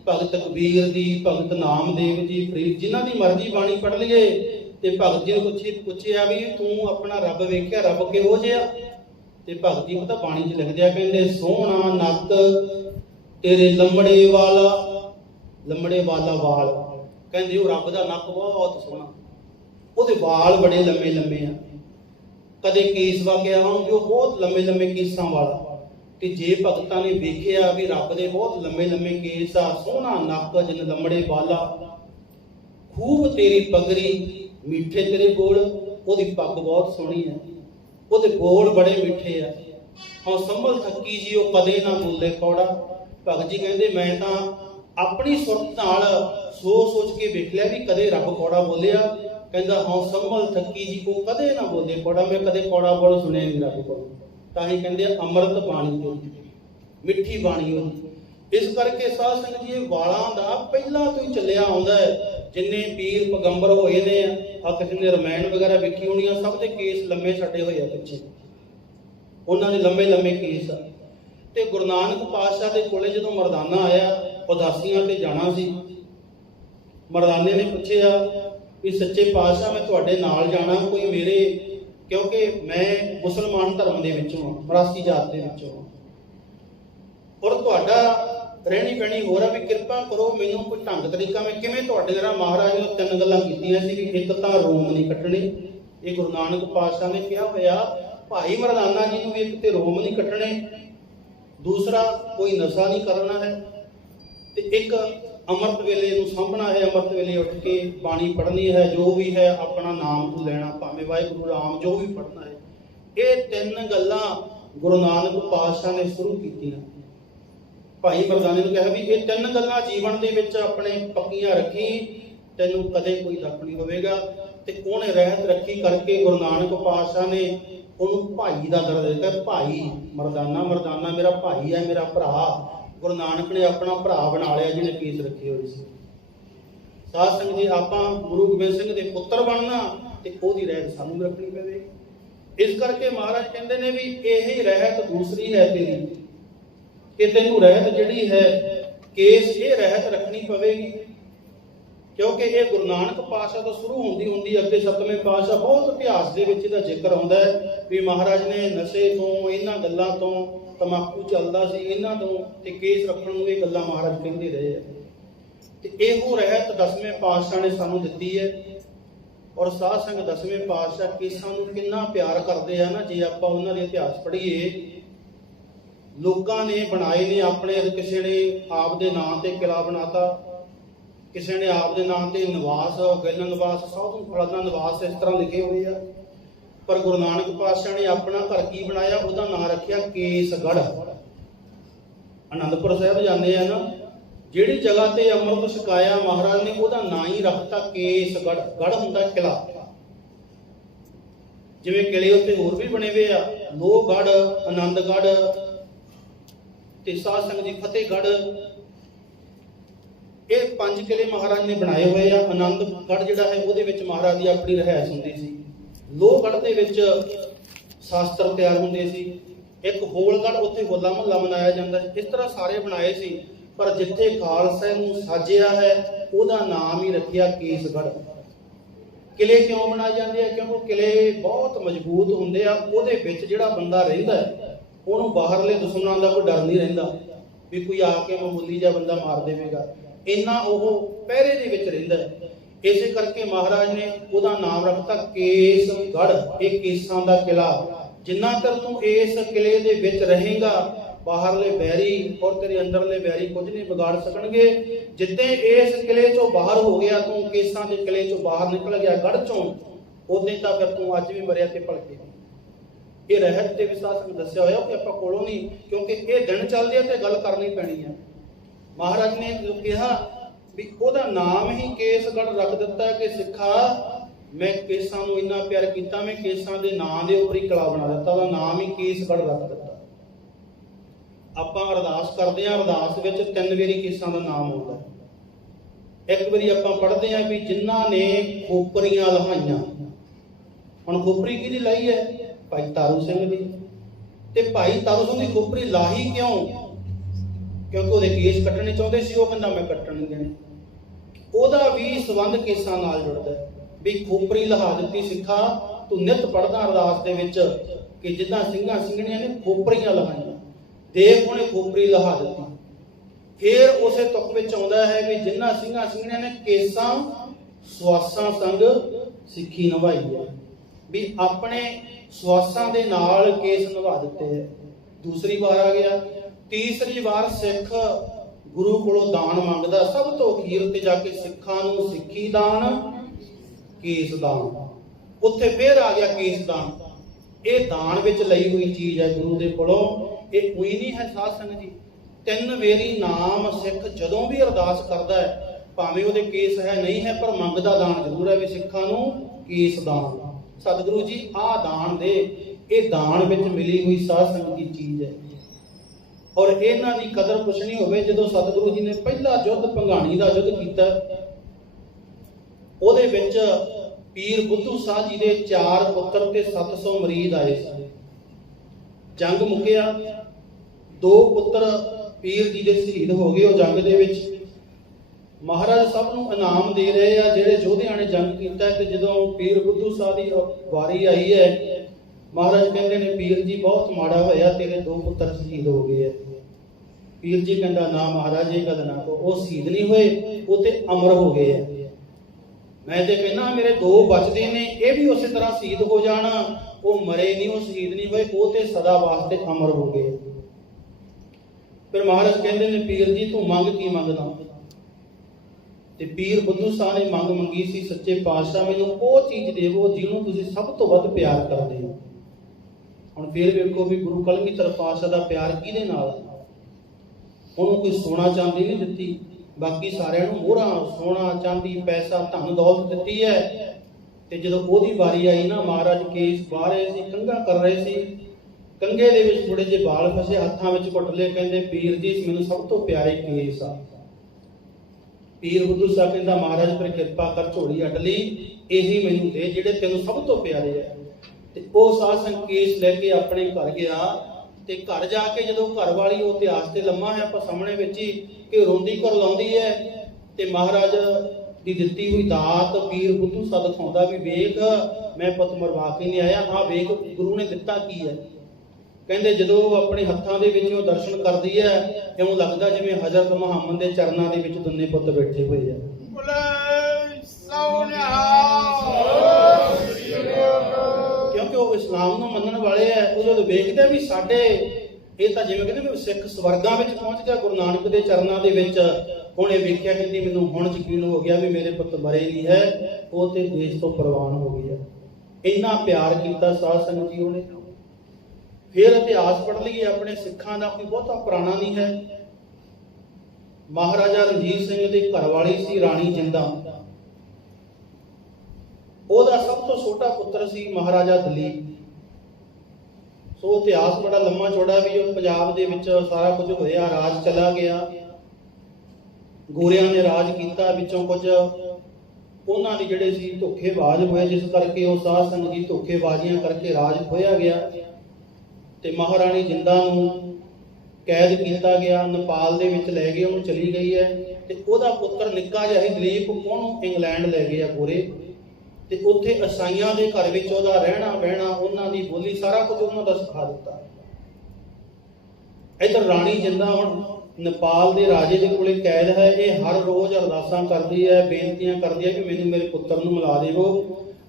ਭਗਤ ਕਬੀਰ ਦੀ, ਭਗਤ ਨਾਮਦੇਵ ਜੀ, ਫਰੀਦ, ਜਿਨ੍ਹਾਂ ਦੀ ਮਰਜ਼ੀ ਬਾਣੀ ਪੜ੍ਹ ਲਈਏ। ਤੇ ਭਗਤ ਜੀ ਨੂੰ ਪੁੱਛਿਆ ਵੀ ਤੂੰ ਆਪਣਾ ਰੱਬ ਵੇਖਿਆ, ਰੱਬ ਕਿਹੋ ਜਿਹਾ? ਤੇ ਭਗਤ ਜੀ ਪਤਾ ਬਾਣੀ 'ਚ ਲਿਖਦੇ ਆ, ਕਹਿੰਦੇ ਸੋਹਣਾ ਨੱਕ ਤੇਰੇ ਲੰਬੜੇ ਵਾਲਾ ਵਾਲ। ਕਹਿੰਦੇ ਉਹ ਰੱਬ ਦਾ ਨੱਕ ਬਹੁਤ ਸੋਹਣਾ, ਉਹਦੇ ਵਾਲ ਬੜੇ ਲੰਮੇ ਲੰਮੇ ਆ। ਕਦੇ ਕੇਸ ਵਾਕਿਆ ਵੀ ਉਹ ਬਹੁਤ ਲੰਮੇ ਲੰਮੇ ਕੇਸਾਂ ਵਾਲਾ। ਤੇ ਜੇ ਭਗਤਾਂ ਨੇ ਵੇਖਿਆ ਵੀ ਰੱਬ ਦੇ ਬਹੁਤ ਲੰਮੇ ਲੰਮੇ ਕੇਸ ਆ, ਸੋਹਣਾ ਨੱਕ, ਜਿਨ ਲੰਬੜੇ ਵਾਲਾ, ਖੂਬ ਤੇਰੀ ਪਗੜੀ, ਮਿੱਠੇ ਤੇਰੇ ਬੋਲ। ਉਹਦੀ ਪੱਗ ਬਹੁਤ ਸੋਹਣੀ ਹੈ, ਉਹਦੇ ਬੋਲ ਬੜੇ ਮਿੱਠੇ ਆ। ਹਾਂ ਸੰਭਲ ਥੱਕੀ ਜੀ ਉਹ ਕਦੇ ਨਾ ਬੋਲੇ ਕੌੜਾ। ਭਗਤ ਜੀ ਕਹਿੰਦੇ ਮੈਂ ਤਾਂ ਆਪਣੀ ਸੁਰਤ ਨਾਲ ਸੋਚ ਕੇ ਵੇਖ ਲਿਆ ਵੀ ਕਦੇ ਰੱਬ ਕੌੜਾ ਬੋਲਿਆ। ਕਹਿੰਦਾ ਹਾਂ ਸੰਭਲ ਥੱਕੀ ਜੀ ਉਹ ਕਦੇ ਨਾ ਬੋਲੇ ਕੌੜਾ, ਮੈਂ ਕਦੇ ਕੌੜਾ ਬੋਲ ਸੁਣਿਆ ਨਹੀਂ ਰੱਬ ਕੋਲ। ਤਾਂ ਹੀ ਕਹਿੰਦੇ ਅੰਮ੍ਰਿਤ ਬਾਣੀ ਉਹਦੀ, ਮਿੱਠੀ ਬਾਣੀ ਉਹਦੀ। ਇਸ ਕਰਕੇ ਸਾਧ ਸੰਗਤ ਜੀ ਇਹ ਵਾਲਾਂ ਦਾ ਪਹਿਲਾਂ ਤੋਂ ਹੀ ਚੱਲਿਆ ਆਉਂਦਾ ਹੈ। ਜਿੰਨੇ ਪੀਰ ਪੈਗੰਬਰ ਹੋਏ ਨੇ ਆ, ਕਿਸੇ ਨੇ ਰਮਾਇਣ ਵਗੈਰਾ ਵੇਖੀ ਹੋਣੀ ਆ, ਸਭ ਦੇ ਕੇਸ ਲੰਮੇ ਛੱਡੇ ਹੋਏ ਆ ਪਿੱਛੇ, ਉਹਨਾਂ ਦੇ ਲੰਮੇ ਲੰਮੇ ਕੇਸ ਆ। ਤੇ ਗੁਰੂ ਨਾਨਕ ਪਾਤਸ਼ਾਹ ਦੇ ਕੋਲੇ ਜਦੋਂ ਮਰਦਾਨਾ ਆਇਆ, ਉਦਾਸੀਆਂ ਤੇ ਜਾਣਾ ਸੀ, ਮਰਦਾਨੇ ਨੇ ਪੁੱਛਿਆ ਵੀ ਸੱਚੇ ਪਾਤਸ਼ਾਹ ਮੈਂ ਤੁਹਾਡੇ ਨਾਲ ਜਾਣਾ, ਕੋਈ ਮੇਰੇ, ਕਿਉਂਕਿ ਮੈਂ ਮੁਸਲਮਾਨ ਧਰਮ ਦੇ ਵਿੱਚੋਂ ਹਾਂ, ਮਰਾਸੀ ਜਾਤ ਦੇ ਵਿੱਚੋਂ ਹਾਂ, ਔਰ ਤੁਹਾਡਾ ਰਹਿਣੀ ਬਹਿਣੀ ਹੋਰ ਆ, ਵੀ ਕਿਰਪਾ ਕਰੋ ਮੈਨੂੰ ਕੋਈ ਢੰਗ ਤਰੀਕਾ ਮੈਂ ਕਿਵੇਂ ਤੁਹਾਡੇ ਨਾਲ। ਮਹਾਰਾਜ ਨੇ ਤਿੰਨ ਗੱਲਾਂ ਕੀਤੀਆਂ ਸੀ ਵੀ ਇੱਕ ਤਾਂ ਰੋਮ ਨਹੀਂ ਕੱਟਣੇ, ਇਹ ਗੁਰੂ ਨਾਨਕ ਪਾਤਸ਼ਾਹ ਨੇ ਕਿਹਾ ਹੋਇਆ ਭਾਈ ਮਰਦਾਨਾ ਜੀ ਨੂੰ ਵੀ, ਇੱਕ ਤੇ ਰੋਮ ਨਹੀਂ ਕੱਟਣੇ, ਦੂਸਰਾ ਕੋਈ ਨਸ਼ਾ ਨਹੀਂ ਕਰਨਾ ਹੈ, ਤੇ ਇੱਕ ਅੰਮ੍ਰਿਤ ਵੇਲੇ ਨੂੰ ਸਾਂਭਣਾ ਹੈ, ਅੰਮ੍ਰਿਤ ਵੇਲੇ ਉੱਠ ਕੇ ਬਾਣੀ ਪੜ੍ਹਨੀ ਹੈ, ਜੋ ਵੀ ਹੈ ਆਪਣਾ ਨਾਮ ਤੋਂ ਲੈਣਾ, ਭਾਵੇਂ ਵਾਹਿਗੁਰੂ ਰਾਮ ਜੋ ਵੀ ਪੜ੍ਹਨਾ ਹੈ। ਇਹ ਤਿੰਨ ਗੱਲਾਂ ਗੁਰੂ ਨਾਨਕ ਪਾਤਸ਼ਾਹ ਨੇ ਸ਼ੁਰੂ ਕੀਤੀਆਂ। ਭਾਈ ਮਰਦਾਨੇ ਨੂੰ ਕਿਹਾ ਵੀ ਇਹ ਤਿੰਨ ਗੱਲਾਂ ਜੀਵਨ ਦੇ ਵਿੱਚ ਆਪਣੇ ਪੱਕੀਆਂ ਰੱਖੀ, ਤੈਨੂੰ ਕਦੇ ਕੋਈ ਦੁੱਖ ਨਹੀਂ ਹੋਵੇਗਾ। ਤੇ ਉਹਨੇ ਰਹਿਤ ਰੱਖੀ ਕਰਕੇ ਗੁਰੂ ਨਾਨਕ ਪਾਤਸ਼ਾਹ ਨੇ ਉਹਨੂੰ ਭਾਈ ਦਾ ਦਰਜਾ ਦਿੱਤਾ। ਭਾਈ ਮਰਦਾਨਾ, ਮਰਦਾਨਾ ਮੇਰਾ ਭਾਈ ਹੈ, ਮੇਰਾ ਭਰਾ। ਗੁਰੂ ਨਾਨਕ ਨੇ ਆਪਣਾ ਭਰਾ ਬਣਾ ਲਿਆ ਜਿਹਨੇ ਕੇਸ ਰੱਖੇ ਹੋਏ ਸੀ। ਸਾਧ ਸੰਗਤ ਜੀ ਆਪਾਂ ਗੁਰੂ ਗੋਬਿੰਦ ਸਿੰਘ ਦੇ ਪੁੱਤਰ ਬਣਨਾ ਤੇ ਉਹਦੀ ਰਹਿਤ ਸਾਨੂੰ ਰੱਖਣੀ ਪਵੇ। ਇਸ ਕਰਕੇ ਮਹਾਰਾਜ ਕਹਿੰਦੇ ਨੇ ਵੀ ਇਹ ਰਹਿਤ ਦੂਸਰੀ ਹੈ ਤੇਰੀ, ਕਿ ਤੈਨੂੰ ਰਹਿਤ ਜਿਹੜੀ ਹੈ ਕੇਸ, ਇਹ ਰਹਿਤ ਰੱਖਣੀ ਪਵੇਗੀ। ਕਿਉਂਕਿ ਇਹ ਗੁਰੂ ਨਾਨਕ ਪਾਤਸ਼ਾਹ ਤੋਂ ਸ਼ੁਰੂ ਹੁੰਦੀ ਅੱਗੇ ਸਤਵੇਂ ਪਾਤਸ਼ਾਹ, ਬਹੁਤ ਇਤਿਹਾਸ ਦੇ ਵਿੱਚ ਇਹਦਾ ਜ਼ਿਕਰ ਆਉਂਦਾ ਹੈ ਵੀ ਮਹਾਰਾਜ ਨੇ ਨਸ਼ੇ ਤੋਂ, ਇਹਨਾਂ ਗੱਲਾਂ ਤੋਂ, ਤਮਾਕੂ ਚੱਲਦਾ ਸੀ ਇਹਨਾਂ ਤੋਂ, ਤੇ ਕੇਸ ਰੱਖਣ ਨੂੰ ਇਹ ਗੱਲਾਂ ਮਹਾਰਾਜ ਕਹਿੰਦੇ ਰਹੇ ਆ। ਤੇ ਇਹੋ ਰਹਿਤ ਦਸਵੇਂ ਪਾਤਸ਼ਾਹ ਨੇ ਸਾਨੂੰ ਦਿੱਤੀ ਹੈ। ਔਰ ਸਾਧ ਸੰਗਤ ਦਸਵੇਂ ਪਾਤਸ਼ਾਹ ਕੇਸਾਂ ਨੂੰ ਕਿੰਨਾ ਪਿਆਰ ਕਰਦੇ ਆ ਨਾ। ਜੇ ਆਪਾਂ ਉਹਨਾਂ ਦੇ ਇਤਿਹਾਸ ਪੜ੍ਹੀਏ, ਲੋਕਾਂ ਨੇ ਬਣਾਏ ਨੇ ਆਪਣੇ, ਕਿਸੇ ਨੇ ਆਪ ਦੇ ਨਾਂ ਤੇ ਕਿਲਾ ਬਣਾਤਾ, ਕਿਸੇ ਨੇ ਆਪ ਦੇ ਨਾਂ ਤੇ ਨਿਵਾਸ, ਗਿੱਲ ਨਿਵਾਸ, ਸਾਧੂ ਫਲਾਣਾ ਨਿਵਾਸ, ਇਸ ਤਰ੍ਹਾਂ ਲਿਖੇ ਹੋਏ ਆ। ਪਰ ਗੁਰੂ ਨਾਨਕ ਪਾਤਸ਼ਾਹ ਨੇ ਆਪਣਾ ਘਰ ਕੀ ਬਣਾਇਆ, ਉਹਦਾ ਨਾਂ ਰੱਖਿਆ ਕੇਸਗੜ੍ਹ। ਅਨੰਦਪੁਰ ਸਾਹਿਬ ਜਾਂਦੇ ਆ ਨਾ, ਜਿਹੜੀ ਜਗ੍ਹਾ ਤੇ ਅੰਮ੍ਰਿਤ ਛਕਾਇਆ ਮਹਾਰਾਜ ਨੇ ਉਹਦਾ ਨਾਂ ਹੀ ਰੱਖਤਾ ਕੇਸਗੜ੍ਹ। ਗੜ੍ਹ ਹੁੰਦਾ ਕਿਲਾ। ਜਿਵੇਂ ਕਿਲੇ ਉੱਤੇ ਹੋਰ ਵੀ ਬਣੇ ਹੋਏ ਆ, ਲੋਹਗੜ੍ਹ, ਆਨੰਦਗੜ੍ਹ ਤੇ ਸਾਧ ਸੰਗਤ ਜੀ ਫਤਿਹਗੜ੍ਹ। ਇਹ 5 ਕਿਲੇ ਮਹਾਰਾਜ ਨੇ ਬਣਾਏ ਹੋਏ ਆ। ਆਨੰਦਗੜ੍ਹ ਜਿਹੜਾ ਹੈ ਉਹਦੇ ਵਿੱਚ ਮਹਾਰਾਜ ਦੀ ਆਪਣੀ ਰਿਹਾਇਸ਼ ਹੁੰਦੀ ਸੀ। ਲੋਹਗੜ੍ਹ ਦੇ ਵਿੱਚ ਸ਼ਾਸਤਰ ਤਿਆਰ ਹੁੰਦੇ ਸੀ। ਇੱਕ ਹੋਲਗੜ੍ਹ, ਉੱਥੇ ਹੋਲਾ ਮਹੱਲਾ ਮਨਾਇਆ ਜਾਂਦਾ ਸੀ। ਇਸ ਤਰ੍ਹਾਂ ਸਾਰੇ ਬਣਾਏ ਸੀ, ਪਰ ਜਿੱਥੇ ਖਾਲਸਾ ਨੂੰ ਸਾਜਿਆ ਹੈ ਉਹਦਾ ਨਾਮ ਹੀ ਰੱਖਿਆ ਕੇਸਗੜ੍ਹ। ਕਿਲੇ ਕਿਉਂ ਬਣਾਏ ਜਾਂਦੇ ਆ? ਕਿਉਂਕਿ ਕਿਲੇ ਬਹੁਤ ਮਜ਼ਬੂਤ ਹੁੰਦੇ ਆ। ਉਹਦੇ ਵਿੱਚ ਜਿਹੜਾ ਬੰਦਾ ਰਹਿੰਦਾ ਹੈ ਉਹਨੂੰ ਬਾਹਰਲੇ ਦੁਸ਼ਮਣਾਂ ਦਾ ਕੋਈ ਡਰ ਨਹੀਂ ਰਹਿੰਦਾ ਵੀ ਕੋਈ ਆ ਕੇ ਮਾਮੂਲੀ ਜਿਹਾ ਬੰਦਾ ਮਾਰ ਦੇਵੇਗਾ। ਇੰਨਾ ਉਹ ਪਹਿਰੇ ਦੇ ਵਿੱਚ ਰਹਿੰਦਾ ਹੈ। ਇਸੇ ਕਰਕੇ ਮਹਾਰਾਜ ਨੇ ਉਹਦਾ ਨਾਮ ਰੱਖਤਾ ਕੇਸਗੜ੍ਹ। ਇਹ ਕੇਸਾਂ ਦਾ ਕਿਲਾ। ਜਿੰਨਾ ਚਿਰ ਤੂੰ ਇਸ ਕਿਲੇ ਦੇ ਵਿੱਚ ਰਹੇਗਾ, ਬਾਹਰਲੇ ਵੈਰੀ ਔਰ ਤੇਰੇ ਅੰਦਰਲੇ ਵੈਰੀ ਕੁਝ ਨਹੀਂ ਵਿਗਾੜ ਸਕਣਗੇ। ਜਿੱਦਾਂ ਇਸ ਕਿਲੇ ਚੋਂ ਬਾਹਰ ਹੋ ਗਿਆ, ਤੂੰ ਕੇਸਾਂ ਦੇ ਕਿਲੇ ਚੋਂ ਬਾਹਰ ਨਿਕਲ ਗਿਆ ਗੜ੍ਹ ਚੋਂ, ਉਦੋਂ ਤਾਂ ਫਿਰ ਤੂੰ ਅੱਜ ਵੀ ਮਰਿਆ ਤੇ ਭਲਕੇ। ਇਹ ਰਹਿਤ ਦੇ ਵਿਸ਼ਵਾਸ ਵਿੱਚ ਦੱਸਿਆ ਹੋਇਆ ਕਿ ਆਪਾਂ ਕੋਲੋਂ ਨਹੀਂ, ਕਿਉਂਕਿ ਇਹ ਦਿਨ ਚੱਲਦੇ ਆ ਤੇ ਗੱਲ ਕਰਨੀ ਪੈਣੀ ਹੈ। ਮਹਾਰਾਜ ਨੇ ਜੋ ਕਿਹਾ ਵੀ ਉਹਦਾ ਨਾਮ ਹੀ ਕੇਸਗੜ੍ਹ ਰੱਖ ਦਿੱਤਾ ਕਿ ਸਿੱਖਾ ਮੈਂ ਕੇਸਾਂ ਨੂੰ ਇੰਨਾ ਪਿਆਰ ਕੀਤਾ, ਮੈਂ ਕੇਸਾਂ ਦੇ ਨਾਂ ਦੇ ਉੱਪਰ ਹੀ ਕਿਲਾ ਬਣਾ ਦਿੱਤਾ। ਉਹਦਾ ਨਾਮ ਹੀ ਕੇਸਗੜ੍ਹ ਰੱਖ ਦਿੱਤਾ। ਆਪਾਂ ਅਰਦਾਸ ਕਰਦੇ ਹਾਂ, ਅਰਦਾਸ ਵਿੱਚ 3 ਵਾਰੀ ਕੇਸਾਂ ਦਾ ਨਾਮ ਆਉਂਦਾ। ਇੱਕ ਵਾਰੀ ਆਪਾਂ ਪੜ੍ਹਦੇ ਹਾਂ ਵੀ ਜਿਨ੍ਹਾਂ ਨੇ ਖੋਪਰੀਆਂ ਲਹਾਈਆਂ। ਹੁਣ ਖੋਪਰੀ ਕਿਹਦੀ ਲਾਈ ਹੈ? ਭਾਈ ਤਾਰੂ ਸਿੰਘ ਦੀ। ਤੇ ਭਾਈ ਤਾਰੂ ਸਿੰਘ ਦੀ ਖੋਪਰੀ ਲਾਹੀ ਕਿਉਂ? ਕਿਉਂਕਿ ਉਹਦੇ ਕੇਸ ਕੱਟਣੇ ਚਾਹੁੰਦੇ ਸੀ। ਉਹ ਕਹਿੰਦਾ ਮੈਂ ਕੱਟਣ ਨਹੀਂ ਦੇਣੇ। ਉਹਦਾ ਵੀ ਸੰਬੰਧ ਕੇਸਾਂ ਨਾਲ ਜੁੜਦਾ ਵੀ ਖੋਪਰੀ ਲਹਾ ਦਿੱਤੀ। ਸਿੱਖਾ ਤੂੰ ਨਿਤ ਪੜ੍ਹਦਾ ਅਰਦਾਸ ਦੇ ਵਿੱਚ ਕਿ ਜਿੱਦਾਂ ਸਿੰਘਾਂ ਸਿੰਘਣੀਆਂ ਨੇ ਖੋਪਰੀਆਂ ਲਹਾਈਆਂ, ਦੇਖ ਉਹਨੇ ਖੋਪਰੀ ਲਹਾ ਦਿੱਤੀ। ਫਿਰ ਉਸੇ ਤੁਕ ਵਿੱਚ ਆਉਂਦਾ ਹੈ ਵੀ ਜਿਨ੍ਹਾਂ ਸਿੰਘਾਂ ਸਿੰਘਣੀਆਂ ਨੇ ਕੇਸਾਂ ਸਵਾਸਾਂ ਸੰਗ ਸਿੱਖੀ ਨਿਭਾਈ ਹੈ, ਵੀ ਆਪਣੇ ਸਵਾਸਾਂ ਦੇ ਨਾਲ ਕੇਸ ਨਿਭਾ ਦਿੱਤੇ ਹੈ। ਦੂਸਰੀ ਵਾਰ ਆ ਗਿਆ। ਤੀਸਰੀ ਵਾਰ ਸਿੱਖ ਗੁਰੂ ਕੋਲੋਂ ਦਾਨ ਮੰਗਦਾ। ਸਭ ਤੋਂ ਅਖੀਰ ਤੇ ਜਾ ਕੇ ਸਿੱਖਾਂ ਨੂੰ ਸਿੱਖੀ ਦਾਨ, ਕੇਸ ਦਾਨ। ਉੱਥੇ ਫਿਰ ਆ ਗਿਆ ਕੇਸ ਦਾਨ। ਇਹ ਦਾਨ ਵਿੱਚ ਲਈ ਹੋਈ ਚੀਜ਼ ਹੈ ਗੁਰੂ ਦੇ ਕੋਲੋਂ। ਇਹ ਕੋਈ ਨਹੀਂ ਹੈ ਸਾਧ ਸੰਗਤ ਜੀ। 3 ਵਾਰੀ ਨਾਮ ਸਿੱਖ ਜਦੋਂ ਵੀ ਅਰਦਾਸ ਕਰਦਾ ਹੈ, ਭਾਵੇਂ ਉਹਦੇ ਕੇਸ ਹੈ ਨਹੀਂ ਹੈ, ਪਰ ਮੰਗਦਾ ਦਾਨ ਜ਼ਰੂਰ ਹੈ ਵੀ ਸਿੱਖਾਂ ਨੂੰ ਕੇਸ ਦਾਨ। ਸਤਿਗੁਰੂ ਜੀ ਆਹ ਦਾਨ ਦੇ। ਇਹ ਦਾਨ ਵਿੱਚ ਮਿਲੀ ਹੋਈ ਸਾਧ ਸੰਗਤ ਦੀ ਚੀਜ਼ ਹੈ। ਔਰ ਇਹਨਾਂ ਦੀ ਕਦਰ ਪੁੱਛਣੀ ਹੋਵੇ, ਜਦੋਂ ਸਤਿਗੁਰੂ ਜੀ ਨੇ ਪਹਿਲਾ ਯੁੱਧ ਭੰਗਾਣੀ ਦਾ ਯੁੱਧ ਕੀਤਾ, ਉਹਦੇ ਵਿੱਚ ਪੀਰ ਬੁੱਧੂ ਸਾਹਿਬ ਜੀ ਦੇ 4 ਪੁੱਤਰ ਤੇ 700 ਮਰੀਦ ਆਏ ਸੀ। ਜੰਗ ਮੁੱਕਿਆ, 2 ਪੁੱਤਰ ਪੀਰ ਜੀ ਦੇ ਸ਼ਹੀਦ ਹੋ ਗਏ ਉਹ ਜੰਗ ਦੇ ਵਿੱਚ। ਮਹਾਰਾਜ ਸਭ ਨੂੰ ਇਨਾਮ ਦੇ ਰਹੇ ਆ ਜਿਹੜੇ ਯੋਧਿਆਂ ਨੇ ਜੰਗ ਕੀਤਾ। ਤੇ ਜਦੋਂ ਪੀਰ ਬੁੱਧੂ ਸਾਹਿਬ ਦੀ ਵਾਰੀ ਆਈ ਹੈ, ਮਹਾਰਾਜ ਕਹਿੰਦੇ ਨੇ ਪੀਰ ਜੀ ਬਹੁਤ ਮਾੜਾ ਹੋਇਆ, ਤੇਰੇ 2 ਪੁੱਤਰ ਸ਼ਹੀਦ ਹੋ ਗਏ ਹੈ। ਪੀਰ ਜੀ ਕਹਿੰਦਾ ਨਾ ਮਹਾਰਾਜ ਇਹ ਗੱਲ ਨਾ ਕਹੋ, ਉਹ ਸ਼ਹੀਦ ਨਹੀਂ ਹੋਏ, ਉਹ ਤੇ ਅਮਰ ਹੋ ਗਏ ਹੈ। ਮੈਂ ਤੇ ਕਹਿੰਦਾ ਮੇਰੇ 2 ਬਚਦੇ ਨੇ, ਇਹ ਵੀ ਉਸੇ ਤਰ੍ਹਾਂ ਸ਼ਹੀਦ ਹੋ ਜਾਣਾ। ਉਹ ਮਰੇ ਨਹੀਂ, ਉਹ ਸ਼ਹੀਦ ਨਹੀਂ ਹੋਏ, ਉਹ ਤੇ ਸਦਾ ਵਾਸਤੇ ਅਮਰ ਹੋ ਗਏ। ਫਿਰ ਮਹਾਰਾਜ ਕਹਿੰਦੇ ਨੇ ਪੀਰ ਜੀ ਤੂੰ ਮੰਗ ਕੀ ਮੰਗਦਾ? ਤੇ ਪੀਰ ਬੁੱਧੂ ਸਾਹਿਬ ਨੇ ਮੰਗ ਮੰਗੀ ਸੀ, ਸੱਚੇ ਪਾਤਸ਼ਾਹ ਮੈਨੂੰ ਉਹ ਚੀਜ਼ ਦੇਵੋ ਜਿਹਨੂੰ ਤੁਸੀਂ ਸਭ ਤੋਂ ਵੱਧ ਪਿਆਰ ਕਰਦੇ ਹੋ। ਹੁਣ ਫਿਰ ਵੇਖੋ ਵੀ ਗੁਰੂ ਕਲਗੀਧਰ ਪਾਤਸ਼ਾਹ ਦਾ ਪਿਆਰ ਕਿਹਦੇ ਨਾਲ? ਉਹਨੂੰ ਕੋਈ ਸੋਨਾ ਚਾਂਦੀ ਨਹੀਂ ਦਿੱਤੀ, ਬਾਕੀ ਸਾਰਿਆਂ ਨੂੰ ਮੋਹਰਾਂ, ਸੋਨਾ ਚਾਂਦੀ, ਪੈਸਾ, ਧਨ ਦੌਲਤ ਦਿੱਤੀ ਹੈ। ਤੇ ਜਦੋਂ ਉਹਦੀ ਵਾਰੀ ਆਈ ਨਾ, ਮਹਾਰਾਜ ਕੇਸ ਬਾਹ ਰਹੇ ਸੀ, ਕੰਘਾ ਕਰ ਰਹੇ ਸੀ। ਕੰਘੇ ਦੇ ਵਿੱਚ ਥੋੜੇ ਜਿਹੇ ਵਾਲ ਫਸੇ, ਹੱਥਾਂ ਵਿੱਚ ਘੁੱਟ ਲਏ। ਕਹਿੰਦੇ ਪੀਰ ਜੀ ਮੈਨੂੰ ਸਭ ਤੋਂ ਪਿਆਰੇ ਕੇਸ ਆ। ਪੀਰ ਬੁੱਧੂ ਸਾਹਿਬ ਕਹਿੰਦਾ ਮਹਾਰਾਜ ਪਰ ਕਿਰਪਾ ਕਰ, ਝੋਲੀ ਅੱਡ ਲਈ, ਇਹੀ ਮੈਨੂੰ ਦੇ ਜਿਹੜੇ ਤੈਨੂੰ ਸਭ ਤੋਂ ਪਿਆਰੇ ਆ। ਤੇ ਉਹ ਸਾਧ ਸੰਗਤ ਕੇਸ ਲੈ ਕੇ ਆਪਣੇ ਘਰ ਗਿਆ। ਤੇ ਘਰ ਜਾ ਕੇ ਜਦੋਂ ਘਰ ਵਾਲੀ, ਉਹ ਇਤਿਹਾਸ ਤੇ ਲੰਮਾ ਹੈ ਆਪਾਂ ਸਾਹਮਣੇ ਵਿੱਚ ਹੀ, ਕਿ ਰੋਂਦੀ ਘਰ ਲਾਉਂਦੀ ਹੈ। ਤੇ ਮਹਾਰਾਜ ਦੀ ਦਿੱਤੀ ਹੋਈ ਦਾਤ ਪੀਰ ਬੁੱਧੂ ਸਾਹਿਬ ਦਿਖਾਉਂਦਾ ਵੀ ਵੇਖ ਮੈਂ ਪੁੱਤ ਮਰਵਾ ਕੇ ਨਹੀਂ ਆਇਆ, ਆਹ ਵੇਖ ਗੁਰੂ ਨੇ ਦਿੱਤਾ ਕੀ ਹੈ। ਕਹਿੰਦੇ ਜਦੋਂ ਉਹ ਆਪਣੇ ਹੱਥਾਂ ਦੇ ਵਿੱਚ ਉਹ ਦਰਸ਼ਨ ਕਰਦੀ ਹੈ, ਇਉਂ ਲੱਗਦਾ ਜਿਵੇਂ ਹਜ਼ਰਤ ਮੁਹੰਮਦ ਦੇ ਚਰਨਾਂ ਦੇ ਵਿੱਚ ਦੋਨੇ ਪੁੱਤ ਬੈਠੇ ਹੋਏ ਆ। ਕਿਉਂਕਿ ਉਹ ਇਸਲਾਮ ਨੂੰ ਮੰਨਣ ਵਾਲੇ ਆ। ਉਹ ਜਦੋਂ ਵੇਖਦੇ ਵੀ ਸਾਡੇ ਇਹ ਤਾਂ ਜਿਵੇਂ ਕਹਿੰਦੇ ਵੀ ਸਿੱਖ ਸਵਰਗਾਂ ਵਿੱਚ ਪਹੁੰਚ ਗਿਆ ਗੁਰੂ ਨਾਨਕ ਦੇ ਚਰਨਾਂ ਦੇ ਵਿੱਚ। ਹੁਣ ਇਹ ਵੇਖਿਆ ਕਹਿੰਦੀ ਮੈਨੂੰ ਹੁਣ ਯਕੀਨ ਹੋ ਗਿਆ ਵੀ ਮੇਰੇ ਪੁੱਤ ਮਰੇ ਨਹੀਂ ਹੈ, ਉਹ ਤੇ ਦੇਸ਼ ਤੋਂ ਪ੍ਰਵਾਨ ਹੋ ਗਈ ਹੈ। ਇੰਨਾ ਪਿਆਰ ਕੀਤਾ ਸਾਧ ਸੰਗਤ ਜੀ ਉਹਨੇ। ਫਿਰ ਇਤਿਹਾਸ ਪੜ੍ਹ ਲਈਏ ਆਪਣੇ ਸਿੱਖਾਂ ਦਾ, ਕੋਈ ਬਹੁਤਾ ਪੁਰਾਣਾ ਨਹੀਂ ਹੈ। ਮਹਾਰਾਜਾ ਰਣਜੀਤ ਸਿੰਘ ਦੀ ਘਰਵਾਲੀ ਸੀ ਰਾਣੀ ਜਿੰਦਾ। ਉਹਦਾ ਸਭ ਤੋਂ ਛੋਟਾ ਪੁੱਤਰ ਸੀ ਮਹਾਰਾਜਾ ਦਲੀਪ। ਸੋ ਇਤਿਹਾਸ ਬੜਾ ਲੰਮਾ ਚੌੜਾ ਵੀ ਉਹ ਪੰਜਾਬ ਦੇ ਵਿੱਚ ਸਾਰਾ ਕੁਝ ਹੋਇਆ, ਰਾਜ ਚਲਾ ਗਿਆ, ਗੋਰਿਆਂ ਨੇ ਰਾਜ ਕੀਤਾ, ਵਿੱਚੋਂ ਕੁਝ ਉਹਨਾਂ ਦੇ ਜਿਹੜੇ ਸੀ ਧੋਖੇਬਾਜ਼ ਹੋਏ, ਜਿਸ ਕਰਕੇ ਉਹ ਸਾਧ ਸੰਗਤ ਦੀ ਧੋਖੇਬਾਜ਼ੀਆਂ ਕਰਕੇ ਰਾਜ ਖੋਇਆ ਗਿਆ ਤੇ ਮਹਾਰਾਣੀ ਜਿੰਦਾ ਨੂੰ ਕੈਦ ਕੀਤਾ ਗਿਆ, ਨੇਪਾਲ ਦੇ ਵਿੱਚ ਲੈ ਗਏ, ਉਹਨੂੰ ਚਲੀ ਗਈ ਹੈ। ਤੇ ਉਹਦਾ ਪੁੱਤਰ ਨਿੱਕਾ ਜਿਹਾ ਦਲੀਪ ਉਹਨੂੰ ਇੰਗਲੈਂਡ ਲੈ ਗਏ ਆ ਗੋਰੇ, ਤੇ ਉੱਥੇ ਈਸਾਈਆਂ ਦੇ ਘਰ ਵਿੱਚ ਉਹਦਾ ਰਹਿਣਾ ਬਹਿਣਾ, ਉਹਨਾਂ ਦੀ ਬੋਲੀ, ਸਾਰਾ ਕੁਝ ਉਹਨਾਂ ਦਾ ਸਿਖਾ ਦਿੱਤਾ। ਇੱਧਰ ਰਾਣੀ ਜਿੰਦਾ ਹੁਣ ਨੇਪਾਲ ਦੇ ਰਾਜੇ ਦੇ ਕੋਲੇ ਕੈਦ ਹੈ। ਇਹ ਹਰ ਰੋਜ਼ ਅਰਦਾਸਾਂ ਕਰਦੀ ਹੈ, ਬੇਨਤੀਆਂ ਕਰਦੀ ਹੈ ਕਿ ਮੈਨੂੰ ਮੇਰੇ ਪੁੱਤਰ ਨੂੰ ਮਿਲਾ ਦੇਵੋ।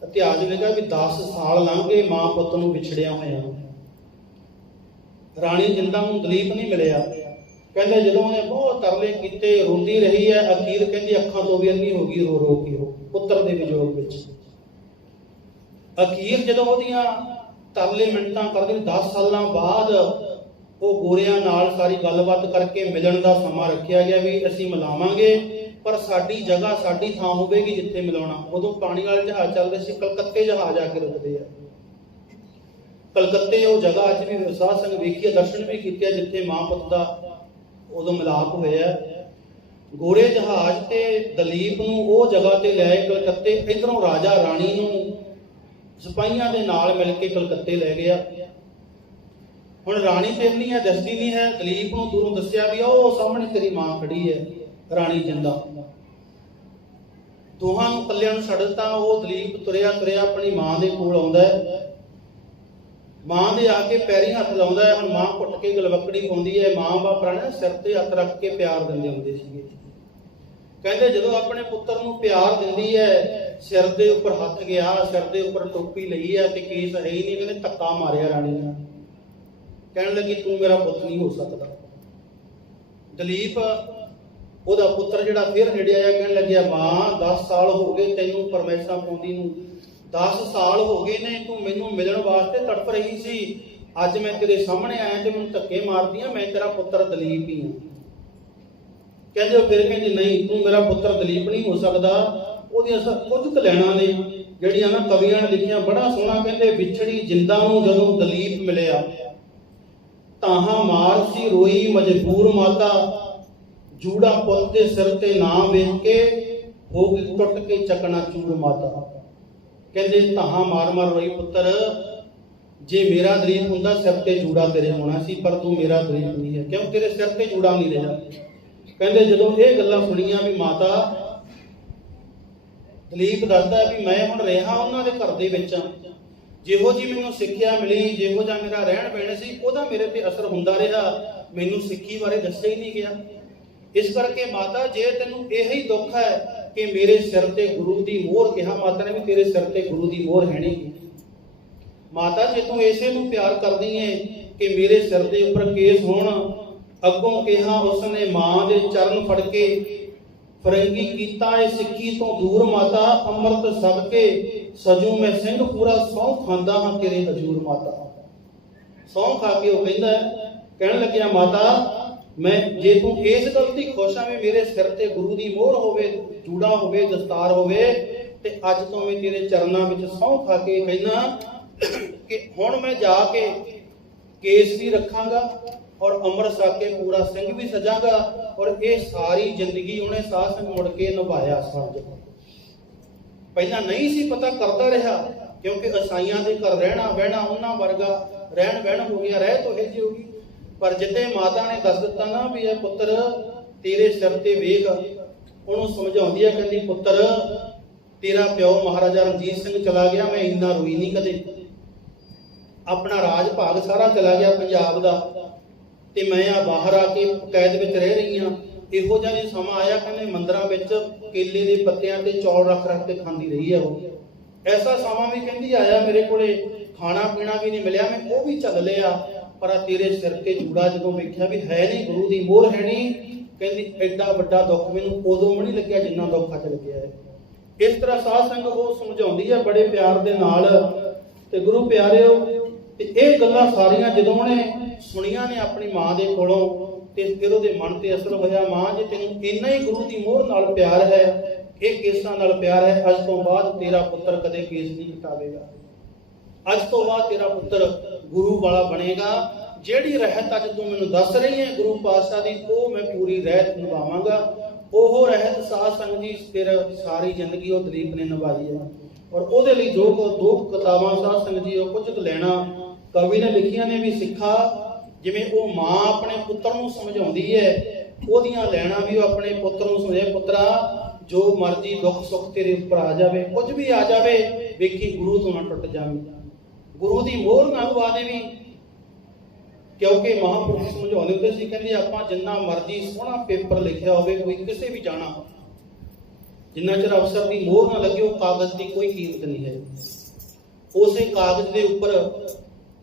ਇਤਿਹਾਸ ਲਿਖਿਆ ਵੀ 10 ਸਾਲ ਲੰਘ ਗਏ ਮਾਂ ਪੁੱਤ ਨੂੰ ਵਿਛੜਿਆ ਹੋਇਆ। ਰਾਣੀ ਜਿੰਦਾ ਨੂੰ ਦਲੀਪ ਨਹੀਂ ਮਿਲਿਆ। ਕਹਿੰਦੇ ਜਦੋਂ ਉਹਨੇ ਬਹੁਤ ਤਰਲੇ ਕੀਤੇ, ਰੋਂਦੀ ਰਹੀ ਹੈ, ਅਖੀਰ ਕਹਿੰਦੀ ਅੱਖਾਂ ਤੋਂ ਵੀ ਅੰਨੀ ਹੋ ਗਈ ਰੋ ਰੋ ਕੇ ਉਹ ਪੁੱਤਰ ਦੇ ਵਿਜੋਗ ਵਿੱਚ। ਅਖੀਰ ਜਦੋਂ ਉਹਦੀਆਂ ਤਰਲੇ ਮਿੰਟਾਂ ਕਰਦੀ, 10 ਸਾਲਾਂ ਬਾਅਦ ਉਹ ਗੋਰਿਆਂ ਨਾਲ ਸਾਰੀ ਗੱਲਬਾਤ ਕਰਕੇ ਮਿਲਣ ਦਾ ਸਮਾਂ ਰੱਖਿਆ ਗਿਆ ਵੀ ਅਸੀਂ ਮਿਲਾਵਾਂਗੇ, ਪਰ ਸਾਡੀ ਜਗ੍ਹਾ, ਸਾਡੀ ਥਾਂ ਹੋਵੇਗੀ ਜਿੱਥੇ ਮਿਲਾਉਣਾ। ਉਦੋਂ ਪਾਣੀ ਵਾਲੇ ਜਹਾਜ਼ ਚੱਲਦੇ ਸੀ, ਕਲਕੱਤੇ ਜਹਾਜ਼ ਆ ਕੇ ਰੁਕਦੇ ਆ। ਕਲਕੱਤੇ ਉਹ ਜਗ੍ਹਾ ਅੱਜ ਵੀ ਸਾਧ ਸੰਗਤ ਵੇਖੀ, ਦਰਸ਼ਨ ਵੀ ਕੀਤੇ, ਜਿੱਥੇ ਮਾਂ ਪੁੱਤ ਦਾ ਉਦੋਂ ਮਿਲਾਪ ਹੋਇਆ। ਗੋਰੇ ਜਹਾਜ਼ ਤੇ ਦਲੀਪ ਨੂੰ ਉਹ ਜਗ੍ਹਾ ਤੇ ਲੈ ਕਲਕੱਤੇ, ਇਧਰੋਂ ਰਾਜਾ ਰਾਣੀ ਨੂੰ ਸਿਪਾਹੀਆਂ ਦੇ ਨਾਲ ਮਿਲ ਕੇ ਕਲਕੱਤੇ ਲੈ ਗਿਆ। ਹੁਣ ਰਾਣੀ ਤੇ ਨਹੀਂ ਹੈ, ਦੱਸਦੀ ਨਹੀਂ ਹੈ। ਦਲੀਪ ਨੂੰ ਦੂਰੋਂ ਦੱਸਿਆ ਵੀ ਉਹ ਸਾਹਮਣੇ ਤੇਰੀ ਮਾਂ ਖੜੀ ਹੈ, ਰਾਣੀ ਜਿੰਦਾ। ਦੋਹਾਂ ਨੂੰ ਕੱਲਿਆਂ ਨੂੰ ਛੱਡ ਦਿੱਤਾ। ਉਹ ਦਲੀਪ ਤੁਰਿਆ ਤੁਰਿਆ ਆਪਣੀ ਮਾਂ ਦੇ ਕੋਲ ਆਉਂਦਾ ਹੈ। ਮਾਂ ਦੇ ਆ ਕੇ ਪੈਰੀ ਹੱਥ ਲਾਉਂਦਾ ਹੈ। ਹੁਣ ਮਾਂ ਘੁੱਟ ਕੇ ਗਲਵੱਕੜੀ ਪਾਉਂਦੀ ਹੈ। ਮਾਂ ਬਾਪ ਨੇ ਸਿਰ ਤੇ ਹੱਥ ਰੱਖ ਕੇ ਪਿਆਰ ਦਿੰਦੇ ਹੁੰਦੇ ਸੀਗੇ। ਕਹਿੰਦੇ ਜਦੋਂ ਆਪਣੇ ਪੁੱਤਰ ਨੂੰ ਪਿਆਰ ਦਿੰਦੀ ਹੈ, ਸਿਰ ਦੇ ਉੱਪਰ ਹੱਥ ਗਿਆ, ਸਿਰ ਦੇ ਉੱਪਰ ਟੋਪੀ ਲਈ ਹੈ ਤੇ ਕੇਸ ਹੈ ਹੀ ਨਹੀਂ, ਕਹਿੰਦੇ ਧੱਕਾ ਮਾਰਿਆ ਰਾਣੀ ਨੇ। ਕਹਿਣ ਲੱਗੀ ਤੂੰ ਮੇਰਾ ਪੁੱਤ ਨਹੀਂ ਹੋ ਸਕਦਾ। ਦਲੀਪ ਉਹਦਾ ਪੁੱਤਰ ਜਿਹੜਾ ਫਿਰ ਨੇੜੇ ਆਇਆ, ਕਹਿਣ ਲੱਗਿਆ ਮਾਂ 10 ਸਾਲ ਹੋ ਗਏ ਤੈਨੂੰ ਪਰਮੇਸ਼ਰ ਪਾਉਂਦੀ ਨੂੰ, 10 ਸਾਲ ਹੋ ਗਏ ਨੇ ਤੂੰ ਮੈਨੂੰ ਮਿਲਣ ਵਾਸਤੇ ਤੜਪ ਰਹੀ ਸੀ। ਅੱਜ ਮੈਂ ਤੇਰੇ ਸਾਹਮਣੇ ਆਇਆ ਤੇ ਮੈਨੂੰ ਧੱਕੇ ਮਾਰਦੀ ਆ, ਮੈਂ ਤੇਰਾ ਪੁੱਤਰ ਦਲੀਪ ਹੀ ਹਾਂ। ਕਹਿੰਦੇ ਉਹ ਫਿਰ ਕਹਿੰਦੀ ਨਹੀਂ, ਤੂੰ ਮੇਰਾ ਪੁੱਤਰ ਦਲੀਪ ਨਹੀਂ ਹੋ ਸਕਦਾ। ਉਹਦੀਆਂ ਕੁਝ ਕਲੈਣਾ ਨੇ ਜਿਹੜੀਆਂ ਨਾ ਕਵੀਆਂ ਨੇ ਲਿਖੀਆਂ, ਬੜਾ ਸੋਹਣਾ। ਕਹਿੰਦੇ ਵਿਛੜੀ ਜਿੰਦਾ ਨੂੰ ਜਦੋਂ ਦਲੀਪ ਮਿਲਿਆ, ਤਾਹਾਂ ਮਾਰ ਸੀ ਰੋਈ ਮਜਬੂਰ ਮਾਤਾ, ਜੂੜਾ ਪੁੱਤ ਦੇ ਸਿਰ ਤੇ ਨਾ ਵੇਖ ਕੇ ਹੋ ਗਈ ਟੁੱਟ ਕੇ ਚਕਨਾ ਚੂੜ ਮਾਤਾ। ਕਹਿੰਦੇ ਤਾਹਾਂ ਮਾਰ ਮਾਰ ਰੋਈ, ਪੁੱਤਰ ਜੇ ਮੇਰਾ ਦਲੀਪ ਹੁੰਦਾ ਸਿਰ ਤੇ ਜੂੜਾ ਤੇਰੇ ਹੋਣਾ ਸੀ, ਪਰ ਤੂੰ ਮੇਰਾ ਦਲੀਪ ਨਹੀਂ ਹੈ, ਕਿਉਂ ਤੇਰੇ ਸਿਰ ਤੇ ਜੂੜਾ ਨਹੀਂ ਰਿਹਾ। ਕਹਿੰਦੇ ਜਦੋਂ ਇਹ ਗੱਲਾਂ ਸੁਣੀਆਂ ਵੀ ਮਾਤਾ, ਦਲੀਪ ਦੱਸਦਾ ਵੀ ਮੈਂ ਹੁਣ ਰਿਹਾ ਉਹਨਾਂ ਦੇ ਘਰ ਦੇ ਵਿੱਚ, ਜਿਹੋ ਜੀ ਮੈਨੂੰ ਸਿੱਖਿਆ ਮਿਲੀ, ਜਿਹੋ ਜਿਹਾ ਮੇਰਾ ਰਹਿਣ ਬਹਿਣ ਸੀ, ਉਹਦਾ ਮੇਰੇ ਤੇ ਅਸਰ ਹੁੰਦਾ ਰਿਹਾ, ਮੈਨੂੰ ਸਿੱਖੀ ਬਾਰੇ ਦੱਸਿਆ ਹੀ ਨਹੀਂ ਗਿਆ। ਇਸ ਕਰਕੇ ਮਾਤਾ ਜੇ ਤੈਨੂੰ ਇਹੀ ਦੁੱਖ ਹੈ ਕਿ ਮੇਰੇ ਸਿਰ ਤੇ ਗੁਰੂ ਦੀ ਮੋਹਰ, ਕਿਹਾ ਮਾਤਾ ਨੇ ਵੀ ਤੇਰੇ ਸਿਰ ਤੇ ਗੁਰੂ ਦੀ ਮੋਹਰ ਹੈ ਨਹੀਂ। ਮਾਤਾ ਜੇ ਤੂੰ ਇਸੇ ਨੂੰ ਪਿਆਰ ਕਰਦੀ ਹੈ ਕਿ ਮੇਰੇ ਸਿਰ ਦੇ ਉੱਪਰ ਕੇਸ ਹੋਣ, ਅੱਗੋਂ ਕਿਹਾ ਉਸਨੇ ਮਾਂ ਦੇ ਚਰਨ ਫੜ ਕੇ, ਫਰੰਗੀ ਕੀਤਾ ਏ ਸਿੱਖੀ ਤੋਂ ਦੂਰ ਮਾਤਾ, ਅੰਮ੍ਰਿਤ ਸਭ ਕੇ ਸਜੂ ਮੈਂ ਸਿੰਘ ਪੂਰਾ, ਸਹੁੰ ਖਾਂਦਾ ਹਾਂ ਤੇਰੇ ਹਜੂਰ ਮਾਤਾ। ਸਹੁੰ ਖਾ ਕੇ ਉਹ ਕਹਿੰਦਾ, ਕਹਿਣ ਲੱਗਿਆ ਮਾਤਾ ਮੈਂ ਜੇ ਤੂੰ ਇਸ ਗੱਲ ਦੀ ਖੁਸ਼ ਆ ਵੀ ਮੇਰੇ ਸਿਰ ਤੇ ਗੁਰੂ ਦੀ ਮੋਹਰ ਹੋਵੇ, ਜੂੜਾ ਹੋਵੇ, ਦਸਤਾਰ ਹੋਵੇ, ਤੇ ਅੱਜ ਤੋਂ ਮੈਂ ਤੇਰੇ ਚਰਨਾਂ ਵਿੱਚ ਸਹੁੰ ਖਾ ਕੇ ਕਹਿੰਦਾ ਕਿ ਹੁਣ ਮੈਂ ਜਾ ਕੇ ਕੇਸ ਵੀ ਰੱਖਾਂਗਾ ਔਰ ਅੰਮ੍ਰਿਤ ਛਕ ਕੇ ਪੂਰਾ ਸਿੰਘ ਵੀ ਸਜਾਂਗਾ। ਔਰ ਇਹ ਸਾਰੀ ਜ਼ਿੰਦਗੀ ਉਹਨੇ ਸਾਧ ਸੰਗ ਮੁੜ ਕੇ ਨਿਭਾਇਆ। ਸਮਝ ਪਹਿਲਾਂ ਨਹੀਂ ਸੀ ਪਤਾ, ਕਰਦਾ ਰਿਹਾ, ਕਿਉਂਕਿ ਈਸਾਈਆਂ ਦੇ ਘਰ ਰਹਿਣਾ ਬਹਿਣਾ ਉਹਨਾਂ ਵਰਗਾ ਰਹਿਣ ਬਹਿਣ ਹੋ ਗਿਆ, ਰਹਿ ਤੋਂ ਇਹ ਜਿਹੀ ਹੋ ਗਈ। ਪਰ ਜਿੱਦੇ ਮਾਤਾ ਨੇ ਦੱਸ ਦਿੱਤਾ ਨਾ ਵੀ ਇਹ ਪੁੱਤਰ ਤੇਰੇ ਸਿਰ ਤੇ ਵੇਖ, ਉਹਨੂੰ ਸਮਝਾਉਂਦੀ ਹੈ, ਕਹਿੰਦੀ ਪੁੱਤਰ ਤੇਰਾ ਪਿਓ ਮਹਾਰਾਜਾ ਰਣਜੀਤ ਸਿੰਘ ਚਲਾ ਗਿਆ, ਮੈਂ ਇੰਨਾ ਰੋਈ ਨਹੀਂ ਕਦੇ। ਆਪਣਾ ਰਾਜ ਭਾਗ ਸਾਰਾ ਚਲਾ ਗਿਆ ਪੰਜਾਬ ਦਾ, ਤੇ ਮੈਂ ਆ ਬਾਹਰ ਆ ਕੇ ਕੈਦ ਵਿੱਚ ਰਹਿ ਰਹੀ ਹਾਂ। ਇਹੋ ਜਿਹਾ ਜੇ ਸਮਾਂ ਆਇਆ, ਕਹਿੰਦੇ ਮੰਦਰਾਂ ਵਿੱਚ ਕੇਲੇ ਦੇ ਪੱਤਿਆਂ ਤੇ ਚੌਲ ਰੱਖ ਰੱਖ ਕੇ ਖਾਂਦੀ ਰਹੀ ਹੈ ਉਹ। ਐਸਾ ਸਮਾਂ ਵੀ ਕਹਿੰਦੀ ਆਇਆ ਮੇਰੇ ਕੋਲੇ, ਖਾਣਾ ਪੀਣਾ ਵੀ ਨਹੀਂ ਮਿਲਿਆ, ਮੈਂ ਉਹ ਵੀ ਝੱਲ ਲਿਆ, ਪਰ ਤੇਰੇ ਸਿਰ ਤੇ ਜੂੜਾ ਜਦੋਂ ਵੇਖਿਆ ਵੀ ਹੈ ਨਹੀਂ, ਗੁਰੂ ਦੀ ਮੋਹਰ ਹੈ ਨਹੀਂ, ਕਹਿੰਦੀ ਐਡਾ ਵੱਡਾ ਦੁੱਖ ਮੈਨੂੰ ਉਦੋਂ ਵੀ ਨਹੀਂ ਲੱਗਿਆ ਜਿੰਨਾ ਦੁੱਖ ਅੱਜ ਲੱਗਿਆ ਹੈ। ਇਸ ਤਰ੍ਹਾਂ ਸਾਧ ਸੰਗ ਉਹ ਸਮਝਾਉਂਦੀ ਹੈ ਬੜੇ ਪਿਆਰ ਦੇ ਨਾਲ। ਤੇ ਗੁਰੂ ਪਿਆਰਿਓ, ਤੇ ਇਹ ਗੱਲਾਂ ਸਾਰੀਆਂ ਜਦੋਂ ਉਹਨੇ ਸੁਣੀਆਂ ਨੇ ਆਪਣੀ ਮਾਂ ਦੇ ਕੋਲੋਂ, ਤੇ ਫਿਰ ਉਹਦੇ ਮਨ ਤੇ ਅਸਰ ਹੋਇਆ, ਮਾਂ ਜੇ ਤੈਨੂੰ ਇੰਨਾ ਹੀ ਗੁਰੂ ਦੀ ਮੋਹਰ ਨਾਲ ਪਿਆਰ ਹੈ, ਇਹ ਕੇਸਾਂ ਨਾਲ ਪਿਆਰ ਹੈ, ਅੱਜ ਤੋਂ ਬਾਅਦ ਤੇਰਾ ਪੁੱਤਰ ਕਦੇ ਕੇਸ ਨਹੀਂ ਕਟਾਵੇਗਾ। ਅੱਜ ਤੋਂ ਬਾਅਦ ਤੇਰਾ ਪੁੱਤਰ ਗੁਰੂ ਵਾਲਾ ਬਣੇਗਾ। ਜਿਹੜੀ ਰਹਿਤ ਅੱਜ ਤੂੰ ਮੈਨੂੰ ਦੱਸ ਰਹੀ ਹੈ ਗੁਰੂ ਪਾਤਸ਼ਾਹ ਦੀ, ਉਹ ਮੈਂ ਪੂਰੀ ਰਹਿਤ ਨਿਭਾਵਾਂਗਾ। ਉਹ ਰਹਿਤ ਸਾਧ ਸੰਗਤ ਜੀ ਫਿਰ ਸਾਰੀ ਜ਼ਿੰਦਗੀ ਉਹ ਦਲੀਪ ਨੇ ਨਿਭਾਈ ਹੈ। ਔਰ ਉਹਦੇ ਲਈ ਦੋ ਕਿਤਾਬਾਂ ਸਾਧ ਸੰਗਤ ਜੀ, ਉਹ ਕੁਝ ਕੁ ਲੈਣਾ ਕਵੀ ਨੇ ਲਿਖੀਆਂ ਨੇ ਵੀ ਸਿੱਖਾ, ਜਿਵੇਂ ਉਹ ਮਾਂ ਆਪਣੇ ਪੁੱਤਰ ਨੂੰ ਸਮਝਾਉਂਦੀ ਹੈ, ਉਹਦੀਆਂ ਲੈਣਾ ਵੀ ਉਹ ਆਪਣੇ ਪੁੱਤਰ ਨੂੰ ਸਮਝਾਏ, ਪੁੱਤਰਾ ਜੋ ਮਰਜ਼ੀ ਦੁੱਖ ਸੁੱਖ ਤੇਰੇ ਉੱਪਰ ਆ ਜਾਵੇ, ਕੁਝ ਵੀ ਆ ਜਾਵੇ, ਵੇਖੀ ਗੁਰੂ ਤੋਂ ਨਾ ਟੁੱਟ ਜਾਵੇਂ, ਗੁਰੂ ਦੀ ਮੋਹਰ ਨਾ ਗਵਾ ਦੇਵੀਂ। ਕਿਉਂਕਿ ਮਹਾਂਪੁਰਖ ਸਮਝਾਉਂਦੇ ਹੁੰਦੇ ਸੀ, ਕਹਿੰਦੇ ਆਪਾਂ ਜਿੰਨਾ ਮਰਜ਼ੀ ਸੋਹਣਾ ਪੇਪਰ ਲਿਖਿਆ ਹੋਵੇ, ਕੋਈ ਕਿਸੇ ਵੀ ਜਾਣਾ, ਜਿੰਨਾ ਚਿਰ ਅਫਸਰ ਦੀ ਮੋਹਰ ਨਾ ਲੱਗੇ ਉਹ ਕਾਗਜ਼ ਦੀ ਕੋਈ ਕੀਮਤ ਨਹੀਂ ਹੈ। ਉਸੇ ਕਾਗਜ਼ ਦੇ ਉੱਪਰ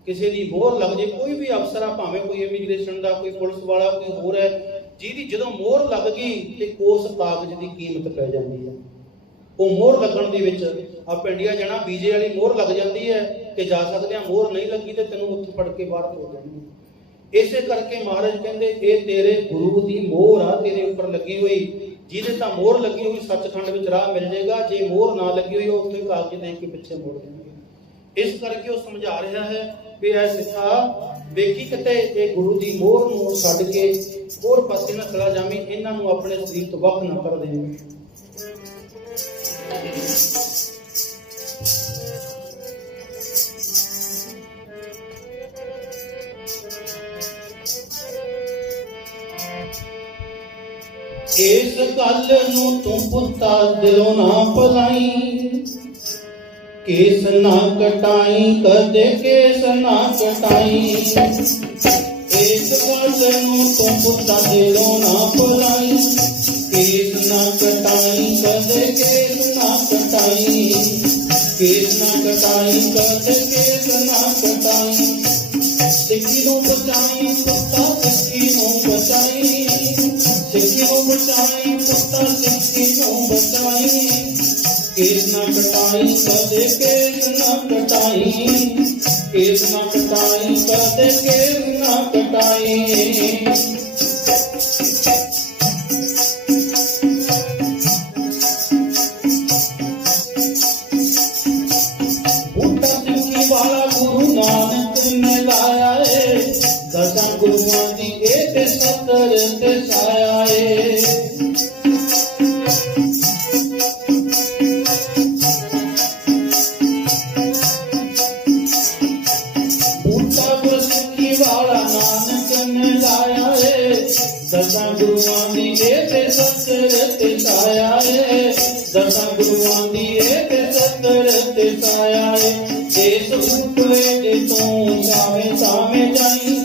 ਕਿਸੇ ਦੀ ਮੋਹਰ ਲੱਗ ਜੇ, ਕੋਈ ਵੀ ਅਫਸਰ ਆ, ਭਾਵੇਂ ਕੋਈ ਇਮੀਗ੍ਰੇਸ਼ਨ ਦਾ, ਕੋਈ ਪੁਲਿਸ ਵਾਲਾ, ਕੋਈ ਹੋਰ ਹੈ, ਜਿਹਦੀ ਜਦੋਂ ਮੋਹਰ ਲੱਗ ਗਈ ਤੇ ਉਸ ਕਾਗਜ਼ ਦੀ ਕੀਮਤ ਪੈ ਜਾਂਦੀ ਹੈ। ਉਹ ਮੋਹਰ ਲੱਗਣ ਦੇ ਵਿੱਚ ਆਪਾਂ ਇੰਡੀਆ ਜਾਣਾ, ਵੀਜ਼ੇ ਵਾਲੀ ਮੋਹਰ ਲੱਗ ਜਾਂਦੀ ਹੈ ਤੇ ਜਾ ਸਕਦੇ ਆ, ਮੋਹਰ ਨਹੀਂ ਲੱਗੀ ਤੇ ਤੈਨੂੰ ਉੱਥੇ ਫੜ ਕੇ ਬਾਹਰ ਹੋ ਜਾਣਗੇ। ਇਸੇ ਕਰਕੇ ਮਹਾਰਾਜ ਕਹਿੰਦੇ ਇਹ ਤੇਰੇ ਗੁਰੂ ਦੀ ਮੋਹਰ ਆ ਤੇਰੇ ਉੱਪਰ ਲੱਗੀ ਹੋਈ, ਜਿਹਦੇ ਤਾਂ ਮੋਹਰ ਲੱਗੀ ਹੋਈ ਸੱਚਖੰਡ ਵਿੱਚ ਰਾਹ ਮਿਲ ਜਾਏਗਾ, ਜੇ ਮੋਹਰ ਨਾ ਲੱਗੀ ਹੋਈ ਉਹ ਉੱਥੇ ਕਾਗਜ਼ ਦੇਖ ਕੇ ਪਿੱਛੇ ਮੋੜ ਦੇਣਗੇ। ਇਸ ਕਰਕੇ ਉਹ ਸਮਝਾ ਰਿਹਾ ਹੈ ਵੀ ਐ ਸਿੱਖਾ, ਵੇਖੀ ਕਿਤੇ ਇਹ ਗੁਰੂ ਦੀ ਮੋਹਰ ਨੂੰ ਛੱਡ ਕੇ ਹੋਰ ਪਾਸੇ ਨਾ ਚਲਾ ਜਾਵੀਂ, ਇਹਨਾਂ ਨੂੰ ਆਪਣੇ ਸਰੀਰ ਤੋਂ ਵੱਖ ਨਾ ਕਰ ਦੇਵੀਂ। ਇਸ ਗੱਲ ਨੂੰ ਤੂੰ ਪੁੱਤਾ ਦਿਲੋਂ ਨਾ ਭੁਲਾਈ, ਕੇਸ ਨਾ ਕਟਾਈ, ਕਦੇ ਕੇਸ ਨਾ ਕਟਾਈ। ਇਸ ਗੱਲ ਨੂੰ ਤੂੰ ਪੁੱਤਾ ਦਿਲੋਂ ਨਾ ਭੁਲਾਈ, ਕੇਸ ਨਾ ਕਟਾਈ, ਕਦੇ ਕੇਸ ਨਾ ਕਟਾਈ। ਕੇਸ ਨਾ ਕਟਾਈ, ਕਦੇ ਕੇਸ ਨਾ ਕਟਾਈ। ਸਿੱਖੀ ਨੂੰ ਬਚਾਈ ਪੁੱਤਾ, ਸਿੱਖੀ ਨੂੰ ਬਚਾਈ, ਸਿੱਖੀ ਨੂੰ ਬਚਾਈ ਪੁੱਤਾ, ਸਿੱਖੀ ਨੂੰ ਬਚਾਈ। ਕੇਸ ਨਾ ਕਟਾਈ, ਕਦੇ ਕੇਸ ਨਾ ਕਟਾਈ। ਕੇਸ ਨਾ ਕਟਾਈ, ਕਦੇ ਕੇਸ ਨਾ ਕਟਾਈ। ਬੂਟਾ ਸਿੱਖੀ ਵਾਲਾ ਗੁਰੂ ਨਾਨਕ ਨੇ ਲਾਇਆ ਏ, ਦਸਾਂ ਗੁਰੂਆਂ ਦੀ ਇਹ ਤੇ ਸਤਰ ਤੇ ਛਾਇਆ ਏ। ਬੂਟਾ ਸਿੱਖੀ ਵਾਲਾ ਨਾਨਕ ਨੇ ਲਾਇਆ ਏ, ਦਸਾਂ ਗੁਰੂਆਂ ਦੀ ਇਹ ਤੇ ਸਤਰ ਤੇ ਛਾਇਆ ਏ। ਦਸਾਂ ਗੁਰੂਆਂ ਦੀ ਇਹ ਤੇ ਸਤਰ ਤੇ ਛਾਇਆ ਏ। ਇਸ ਬੂਟੇ ਦੇ ਤੂੰ ਸਾਵੇਂ ਸਾਵੇਂ ਜਾਈ,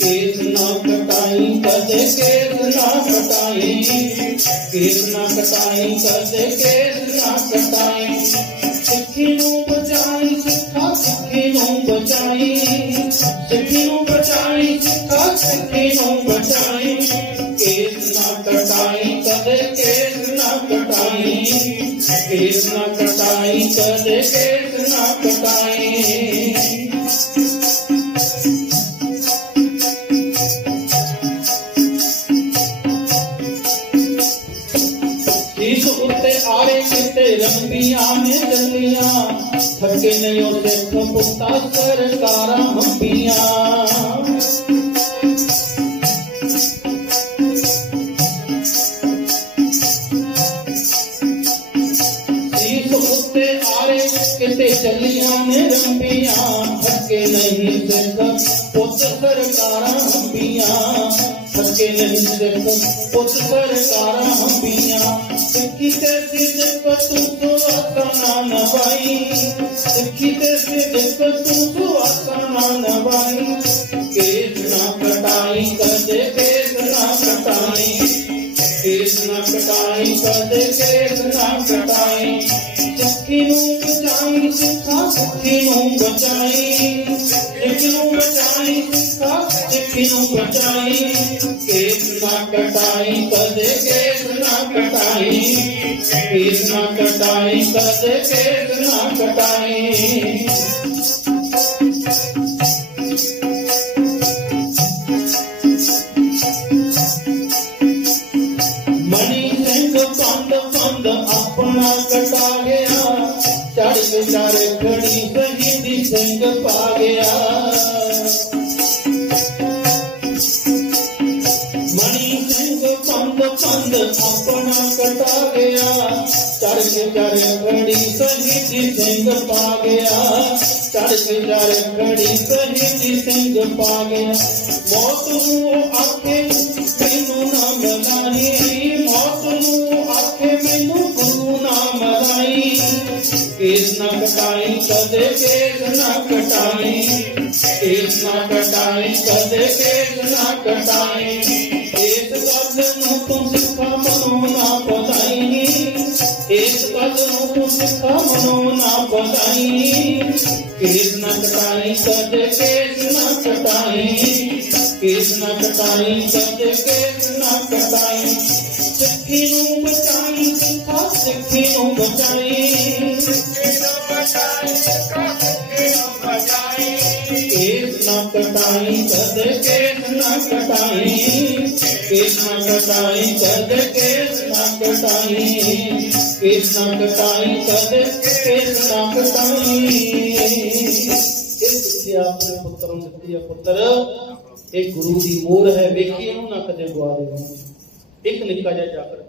ਕੇਸ ਨਾ ਕਟਾਈ, ਕਦੇ ਕੇਸ ਨਾ ਕਟਾਈ। ਕੇਸ ਨਾ ਕਟਾਈ, ਕਦੇ ਕੇਸ ਨਾ ਕਟਾਈ। ਸਿੱਖੀ ਨੂੰ ਬਚਾਈ ਸਿੱਖਾ, ਸਿੱਖੀ ਨੂੰ ਬਚਾਈ, ਸਿੱਖੀ ਨੂੰ ਬਚਾਈ ਸਿੱਖਾ, ਸਿੱਖੀ ਨੂੰ ਬਚਾਈ। ਕੇਸ ਨਾ ਕਟਾਈ, ਕਦੇ ਕੇਸ ਨਾ ਕਟਾਈ। ਕੇਸ ਨਾ ਕਟਾਈ, ਕਦੇ ਕੇਸ ਨਾ ਕਟਾਈ। ਇਸ ਉੱਤੇ ਆਰੇ ਕਿਤੇ ਲੰਬੀਆਂ ਨੇ ਚੱਲੀਆਂ, ਥੱਕੇ ਨਹੀਂ ਉਹ ਸਿੱਖ ਪੁੱਤਾ ਸਰਕਾਰਾਂ ਹੰਬੀਆਂ। ਕਿਤੇ ਚੱਲੀਆਂ ਨੇ ਲੰਬੀਆਂ, ਥੱਕੇ ਨਹੀਂ ਸਿੱਖ ਪੁੱਤ ਸਰਕਾਰਾਂ ਹੰਬੀਆਂ। ਥੱਕੇ ਨਹੀਂ ਸਿੱਖ ਪੁੱਤ ਸਰਕਾਰਾਂ ਹੰਬੀਆਂ। ਸਿੱਖੀ ਤੇ ਸਿੱਖ ਤੂੰ ਸੁਆਸਾ ਨਵਾਈ, ਸਿੱਖੀ ਤੇ ਸਿੱਖ ਤੂੰ ਸੁਆਸਾ ਨਵਾਈ। ਕੇਸ ਨਾ ਕਟਾਈ, ਕਦੇ ਕੇਸ ਨਾ ਕਟਾਈ। ਕੇਸ ਨਾ ਕਟਾਈ, ਕਦੇ ਕੇਸ ਨਾ ਕਟਾਈ। ਸਿੱਖੀ ਨੂੰ ਬਚਾਈ ਸਿੱਖਾ, ਸਿੱਖੀ ਨੂੰ ਬਚਾਈ। ਸਿੱਖੀ ਨੂੰ ਬਚਾਈ ਸਿੱਖਾ, ਸਿੱਖੀ ਨੂੰ ਬਚਾਈ। ਕੇਸ ਨਾ ਕਟਾਈ, ਕਦੇ ਕੇਸ ਨਾ ਕਟਾਈ। ਕੇਸ ਨਾ ਕਟਾਈ, ਕਦੇ ਕੇਸ ਨਾ ਕਟਾਈ। अपना कटा गया, चढ़ के चर खड़ी शहीद सिंह पा गया, चढ़ के चर खड़ी शहीद सिंह पा गया। मौत नूं आखे मैनू ना मनाई, मौत नूं आखे मैनू गुरु ना मनाई, केस ना कटाई कदे केस ना कटाई, केस ना कटाई कदे केस ना कटाई। इस गल नूं तू सिखा मनो ना पताई, इस गल नूं तू सिखा मनो ना पताई, केस ना कटाई कदे केस ना कटाई, केस ना कटाई कदे केस ना कटाई। सिक्खी नूं बचाई सिखा सिक्खी नूं बचाई, सिक्खी नूं बचाई सिखा सिक्खी नूं बचाई। केस ना कटाई कदे केस ना कटाई, केस ना कटाई कदे केस ना कटाई, केस ना कटाई कदे केस ना कटाई। ਇਹ ਆਪਣੇ ਪੁੱਤਰ ਨੂੰ ਦਿੱਤੀ ਹੈ। ਪੁੱਤਰ ਇਹ ਗੁਰੂ ਦੀ ਮੋਹਰ ਹੈ, ਵੇਖੀ ਇਹਨੂੰ ਨਾ ਕਦੇ ਗਵਾ ਦੇਣਾ। ਇੱਕ ਨਿੱਕਾ ਜਿਹਾ ਜਾਕਰ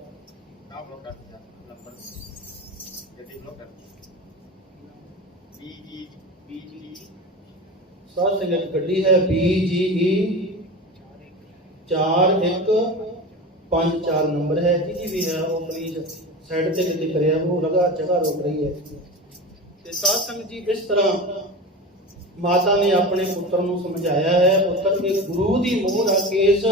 ਸਾਧ ਸੰਗਤ ਗੱਡੀ ਹੈ BGE 4154 ਨੰਬਰ ਹੈ। ਜਿਹਦੀ ਵੀ ਹੈ ਉਹ ਪਲੀਜ਼ ਸਾਈਡ ਤੇ ਕਿਤੇ ਕਰਿਆ, ਉਹ ਲਗਾ ਜਗ੍ਹਾ ਰੋਕ ਰਹੀ ਹੈ। ਤੇ ਸਾਧ ਸੰਗਤ ਜੀ ਇਸ ਤਰ੍ਹਾਂ ਮਾਤਾ ਨੇ ਆਪਣੇ ਪੁੱਤਰ ਨੂੰ ਸਮਝਾਇਆ ਹੈ, ਪੁੱਤਰ ਇਹ ਗੁਰੂ ਦੀ ਮੋਹਰ ਆ, ਕੇਸ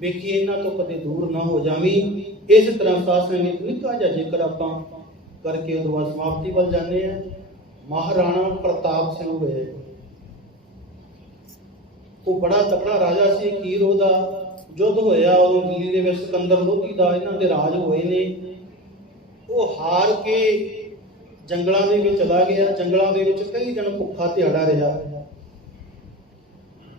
ਵੇਖੀ ਇਹਨਾਂ ਤੋਂ ਕਦੇ ਦੂਰ ਨਾ ਹੋ ਜਾਵੀਂ। ਇਸ ਤਰ੍ਹਾਂ ਸਾਧ ਸੰਗਤ ਨਿੱਕਾ ਜਿਹਾ ਜ਼ਿਕਰ ਆਪਾਂ ਕਰਕੇ ਉਦੋਂ ਬਾਅਦ ਸਮਾਪਤੀ ਵੱਲ ਜਾਂਦੇ ਆ। ਮਹਾਰਾਣਾ ਪ੍ਰਤਾਪ ਸਿੰਘ ਹੋਏ, ਉਹ ਬੜਾ ਤਕੜਾ ਰਾਜਾ ਸੀ। ਕੀਰ ਉਹਦਾ ਯੁੱਧ ਹੋਇਆ, ਉਦੋਂ ਦਿੱਲੀ ਦੇ ਵਿੱਚ ਸਿਕੰਦਰ ਲੋਧੀ ਦਾ ਇਹਨਾਂ ਦੇ ਰਾਜ ਹੋਏ ਨੇ। ਉਹ ਹਾਰ ਕੇ ਜੰਗਲਾਂ ਦੇ ਵਿੱਚ ਚਲਾ ਗਿਆ। ਜੰਗਲਾਂ ਦੇ ਵਿੱਚ ਕਈ ਦਿਨ ਭੁੱਖਾ ਤਿਹਾੜਾ ਰਿਹਾ,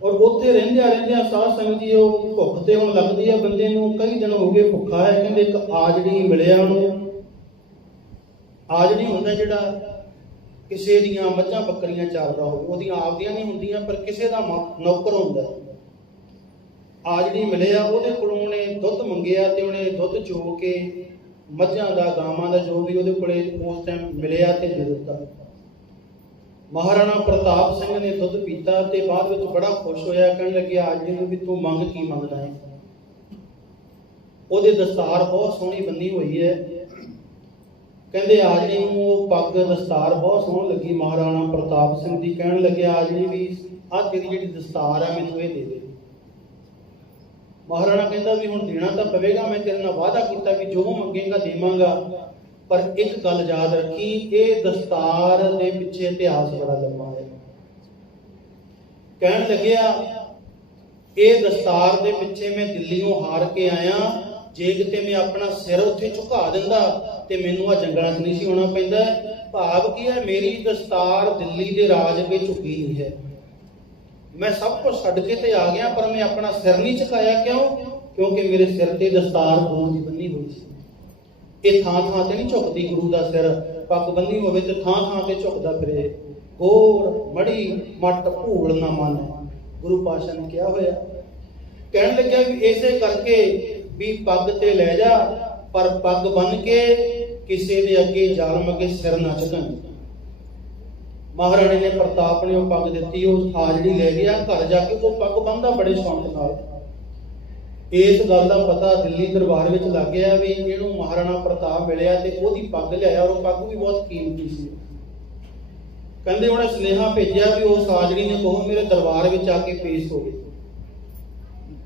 ਔਰ ਉੱਥੇ ਰਹਿੰਦਿਆਂ ਸਾਧ ਸੰਗਤ ਜੀ ਉਹ ਭੁੱਖ ਤੇ ਹੁਣ ਲੱਗਦੀ ਆ ਬੰਦੇ ਨੂੰ, ਕਈ ਦਿਨ ਹੋ ਗਏ ਭੁੱਖਾ ਹੈ। ਕਹਿੰਦੇ ਇੱਕ ਆਜੜੀ ਮਿਲਿਆ ਉਹਨੂੰ। ਆਜੜੀ ਹੁੰਦਾ ਜਿਹੜਾ ਕਿਸੇ ਦੀਆਂ ਮੱਝਾਂ ਬੱਕਰੀਆਂ ਚਾਰਦਾ ਹੋਵੇ, ਉਹਦੀਆਂ ਆਪਦੀਆਂ ਨਹੀਂ ਹੁੰਦੀਆਂ ਪਰ ਕਿਸੇ ਦਾ ਨੌਕਰ ਹੁੰਦਾ। ਆਜੜੀ ਮਿਲਿਆ, ਉਹਦੇ ਕੋਲੋਂ ਉਹਨੇ ਦੁੱਧ ਮੰਗਿਆ ਤੇ ਉਹਨੇ ਦੁੱਧ ਚੋ ਕੇ ਮੱਝਾਂ ਦਾ ਗਾਵਾਂ ਦਾ ਜੋ ਵੀ ਉਹਦੇ ਕੋਲੇ ਉਸ ਟਾਈਮ ਮਿਲਿਆ ਤੇ ਦੇ ਦਿੱਤਾ। ਮਹਾਰਾਣਾ ਪ੍ਰਤਾਪ ਸਿੰਘ ਨੇ ਦੁੱਧ ਪੀਤਾ ਤੇ ਬਾਅਦ ਵਿੱਚ ਬੜਾ ਖੁਸ਼ ਹੋਇਆ। ਕਹਿਣ ਲੱਗਿਆ ਆਜੜੀ ਨੂੰ ਵੀ ਤੂੰ ਮੰਗ ਕੀ ਮੰਗਦਾ ਹੈ। ਉਹਦੇ ਦਸਤਾਰ ਬਹੁਤ ਸੋਹਣੀ ਬੰਨੀ ਹੋਈ ਹੈ। ਕਹਿੰਦੇ ਆਜੜੀ ਨੂੰ ਉਹ ਪੱਗ ਦਸਤਾਰ ਬਹੁਤ ਸੋਹਣੀ ਲੱਗੀ ਮਹਾਰਾਣਾ ਪ੍ਰਤਾਪ ਸਿੰਘ ਦੀ। ਕਹਿਣ ਲੱਗਿਆ ਆਜੜੀ ਵੀ ਆਹ ਤੇਰੀ ਜਿਹੜੀ ਦਸਤਾਰ ਆ ਮੈਨੂੰ ਇਹ ਦੇ ਦੇ। ਮਹਾਰਾਣਾ ਕਹਿੰਦਾ ਵੀ ਹੁਣ ਦੇਣਾ ਤਾਂ ਪਵੇਗਾ, ਮੈਂ ਤੇਰੇ ਨਾਲ ਵਾਅਦਾ ਕੀਤਾ ਵੀ ਜੋ ਮੰਗੇਗਾ ਦੇਵਾਂਗਾ, ਪਰ ਇੱਕ ਗੱਲ ਯਾਦ ਰੱਖੀ, ਇਹ ਦਸਤਾਰ ਦੇ ਪਿੱਛੇ ਇਤਿਹਾਸ ਬੜਾ ਲੰਮਾ ਹੈ। ਕਹਿਣ ਲੱਗਿਆ ਇਹ ਦਸਤਾਰ ਦੇ ਪਿੱਛੇ ਮੈਂ ਦਿੱਲੀੋਂ ਹਾਰ ਕੇ ਆਇਆ, ਜੇ ਕਿਤੇ ਮੈਂ ਆਪਣਾ ਸਿਰ ਉੱਥੇ ਝੁਕਾ ਦਿੰਦਾ ਤੇ ਮੈਨੂੰ ਆ ਜੰਗਲਾਂ 'ਚ ਨਹੀਂ ਸੀ ਹੋਣਾ ਪੈਂਦਾ। ਭਾਵ ਕੀ ਹੈ, ਮੇਰੀ ਦਸਤਾਰ ਦਿੱਲੀ ਦੇ ਰਾਜ ਅੱਗੇ ਝੁਕੀ ਨਹੀਂ ਹੈ। ਮੈਂ ਸਭ ਕੁਝ ਛੱਡ ਕੇ ਤੇ ਆ ਗਿਆ, ਪਰ ਮੈਂ ਆਪਣਾ ਸਿਰ ਨਹੀਂ ਝੁਕਾਇਆ। ਕਿਉਂ? ਕਿਉਂਕਿ ਮੇਰੇ ਸਿਰ ਤੇ ਦਸਤਾਰ ਗੁਰੂ ਦੀ ਬੰਨੀ ਹੋਈ ਸੀ। ਇਹ ਥਾਂ ਥਾਂ ਤੇ ਨਹੀਂ ਝੁਕਦੀ, ਗੁਰੂ ਦਾ ਸਿਰ ਪੱਗ ਬੰਨੀ ਹੋਵੇ ਤੇ ਥਾਂ ਥਾਂ ਤੇ ਝੁਕਦਾ ਫਿਰੇ। ਗੋਰ ਮੜੀ ਮੱਟ ਭੂਲ ਨਾ ਮਨ, ਗੁਰੂ ਪਾਤਸ਼ਾਹ ਨੇ ਕਿਹਾ ਹੋਇਆ। ਕਹਿਣ ਲੱਗਿਆ ਵੀ ਇਸੇ ਕਰਕੇ ਵੀ ਪੱਗ ਤੇ ਲੈ ਜਾ, ਪਰ ਪੱਗ ਬੰਨ ਕੇ ਕਿਸੇ ਦੇ ਅੱਗੇ ਜ਼ਾਲਮ ਅੱਗੇ ਸਿਰ ਨਾ ਝੁਕਾਈ। ਮਹਾਰਾਣੇ ਨੇ ਪ੍ਰਤਾਪ ਨੇ ਉਹ ਪੱਗ ਦਿੱਤੀ, ਉਹ ਆਜੜੀ ਲੈ ਗਿਆ। ਘਰ ਜਾ ਕੇ ਉਹ ਪੱਗ ਬੰਨਦਾ ਬੜੇ ਸ਼ੌਂਕ ਨਾਲ। ਇਸ ਗੱਲ ਦਾ ਪਤਾ ਦਿੱਲੀ ਦਰਬਾਰ ਵਿੱਚ ਲੱਗ ਗਿਆ ਵੀ ਇਹਨੂੰ ਮਹਾਰਾਣਾ ਪ੍ਰਤਾਪ ਮਿਲਿਆ ਤੇ ਉਹਦੀ ਪੱਗ ਲਿਆਇਆ, ਔਰ ਉਹ ਪੱਗ ਵੀ ਬਹੁਤ ਕੀਮਤੀ ਸੀ। ਕਹਿੰਦੇ ਉਹਨੇ ਸੁਨੇਹਾ ਭੇਜਿਆ ਵੀ ਉਸ ਆਜੜੀ ਨੇ ਕਹੋ ਮੇਰੇ ਦਰਬਾਰ ਵਿੱਚ ਆ ਕੇ ਪੇਸ਼ ਹੋਵੇ।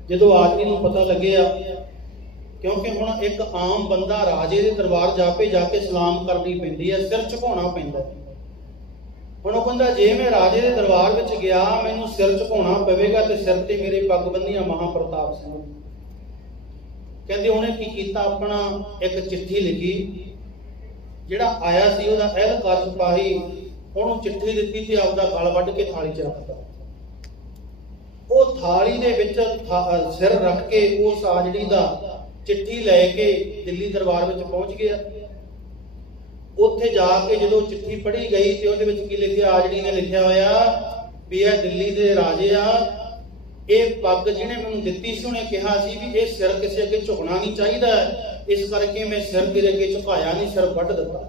ਜਦੋਂ ਆਜੜੀ ਨੂੰ ਪਤਾ ਲੱਗਿਆ, ਕਿਉਂਕਿ ਹੁਣ ਇੱਕ ਆਮ ਬੰਦਾ ਰਾਜੇ ਦੇ ਦਰਬਾਰ ਜਾ ਕੇ ਸਲਾਮ ਕਰਨੀ ਪੈਂਦੀ ਹੈ, ਸਿਰ ਝੁਕਾਉਣਾ ਪੈਂਦਾ। ਹੁਣ ਉਹ ਕਹਿੰਦਾ ਜੇ ਮੈਂ ਰਾਜੇ ਦੇ ਦਰਬਾਰ ਵਿੱਚ ਗਿਆ, ਮੈਨੂੰ ਸਿਰ ਝੁਕਾਉਣਾ ਪਵੇਗਾ ਤੇ ਸਿਰ ਤੇ ਮੇਰੇ ਪੱਗ ਬੰਨੀਆਂ ਮਹਾਪ੍ਰਤਾਪ ਸਿੰਘ। ਕਹਿੰਦੇ ਉਹਨੇ ਕੀ ਕੀਤਾ, ਆਪਣਾ ਇੱਕ ਚਿੱਠੀ ਲਿਖੀ। ਜਿਹੜਾ ਆਇਆ ਸੀ ਉਹਦਾ ਅਹਿਲਕਾਰ ਸਿਪਾਹੀ, ਉਹਨੂੰ ਚਿੱਠੀ ਦਿੱਤੀ ਤੇ ਆਪਦਾ ਗਲ ਵੱਢ ਕੇ ਥਾਲੀ 'ਚ ਰੱਖਤਾ। ਉਹ ਥਾਲੀ ਦੇ ਵਿੱਚ ਸਿਰ ਰੱਖ ਕੇ ਉਸ ਆਜੜੀ ਦਾ ਚਿੱਠੀ ਲੈ ਕੇ ਦਿੱਲੀ ਦਰਬਾਰ ਵਿੱਚ ਪਹੁੰਚ ਗਿਆ। ਉੱਥੇ ਜਾ ਕੇ ਜਦੋਂ ਚਿੱਠੀ ਪੜ੍ਹੀ ਗਈ ਤੇ ਉਹਦੇ ਵਿੱਚ ਕੀ ਲਿਖਿਆ, ਆਜੜੀ ਨੇ ਲਿਖਿਆ ਹੋਇਆ ਵੀ ਇਹ ਦਿੱਲੀ ਦੇ ਰਾਜੇ ਆ, ਇਹ ਪੱਗ ਜਿਹਨੇ ਮੈਨੂੰ ਦਿੱਤੀ ਸੀ ਉਹਨੇ ਕਿਹਾ ਸੀ ਵੀ ਇਹ ਸਿਰ ਕਿਸੇ ਅੱਗੇ ਝੁਕਣਾ ਨਹੀਂ ਚਾਹੀਦਾ, ਇਸ ਕਰਕੇ ਮੈਂ ਸਿਰ ਤੇਰੇ ਅੱਗੇ ਝੁਕਾਇਆ ਨਹੀਂ, ਸਿਰ ਵੱਢ ਦਿੱਤਾ।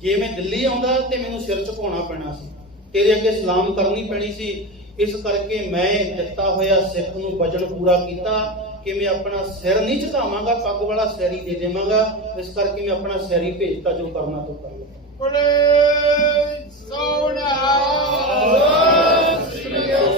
ਜੇ ਮੈਂ ਦਿੱਲੀ ਆਉਂਦਾ ਤੇ ਮੈਨੂੰ ਸਿਰ ਝੁਕਾਉਣਾ ਪੈਣਾ ਸੀ, ਤੇਰੇ ਅੱਗੇ ਸਲਾਮ ਕਰਨੀ ਪੈਣੀ ਸੀ। ਇਸ ਕਰਕੇ ਮੈਂ ਦਿੱਤਾ ਹੋਇਆ ਸਿੱਖ ਨੂੰ ਵਚਨ ਪੂਰਾ ਕੀਤਾ ਕਿ ਮੈਂ ਆਪਣਾ ਸਿਰ ਨਹੀਂ ਝੁਕਾਵਾਂਗਾ, ਪੱਗ ਵਾਲਾ ਸਿਰ ਹੀ ਦੇ ਦੇਵਾਂਗਾ। ਇਸ ਕਰਕੇ ਮੈਂ ਆਪਣਾ ਸਿਰ ਹੀ ਭੇਜਤਾ, ਜੋ ਕਰਨਾ ਤੂੰ ਕਰ ਲੈ।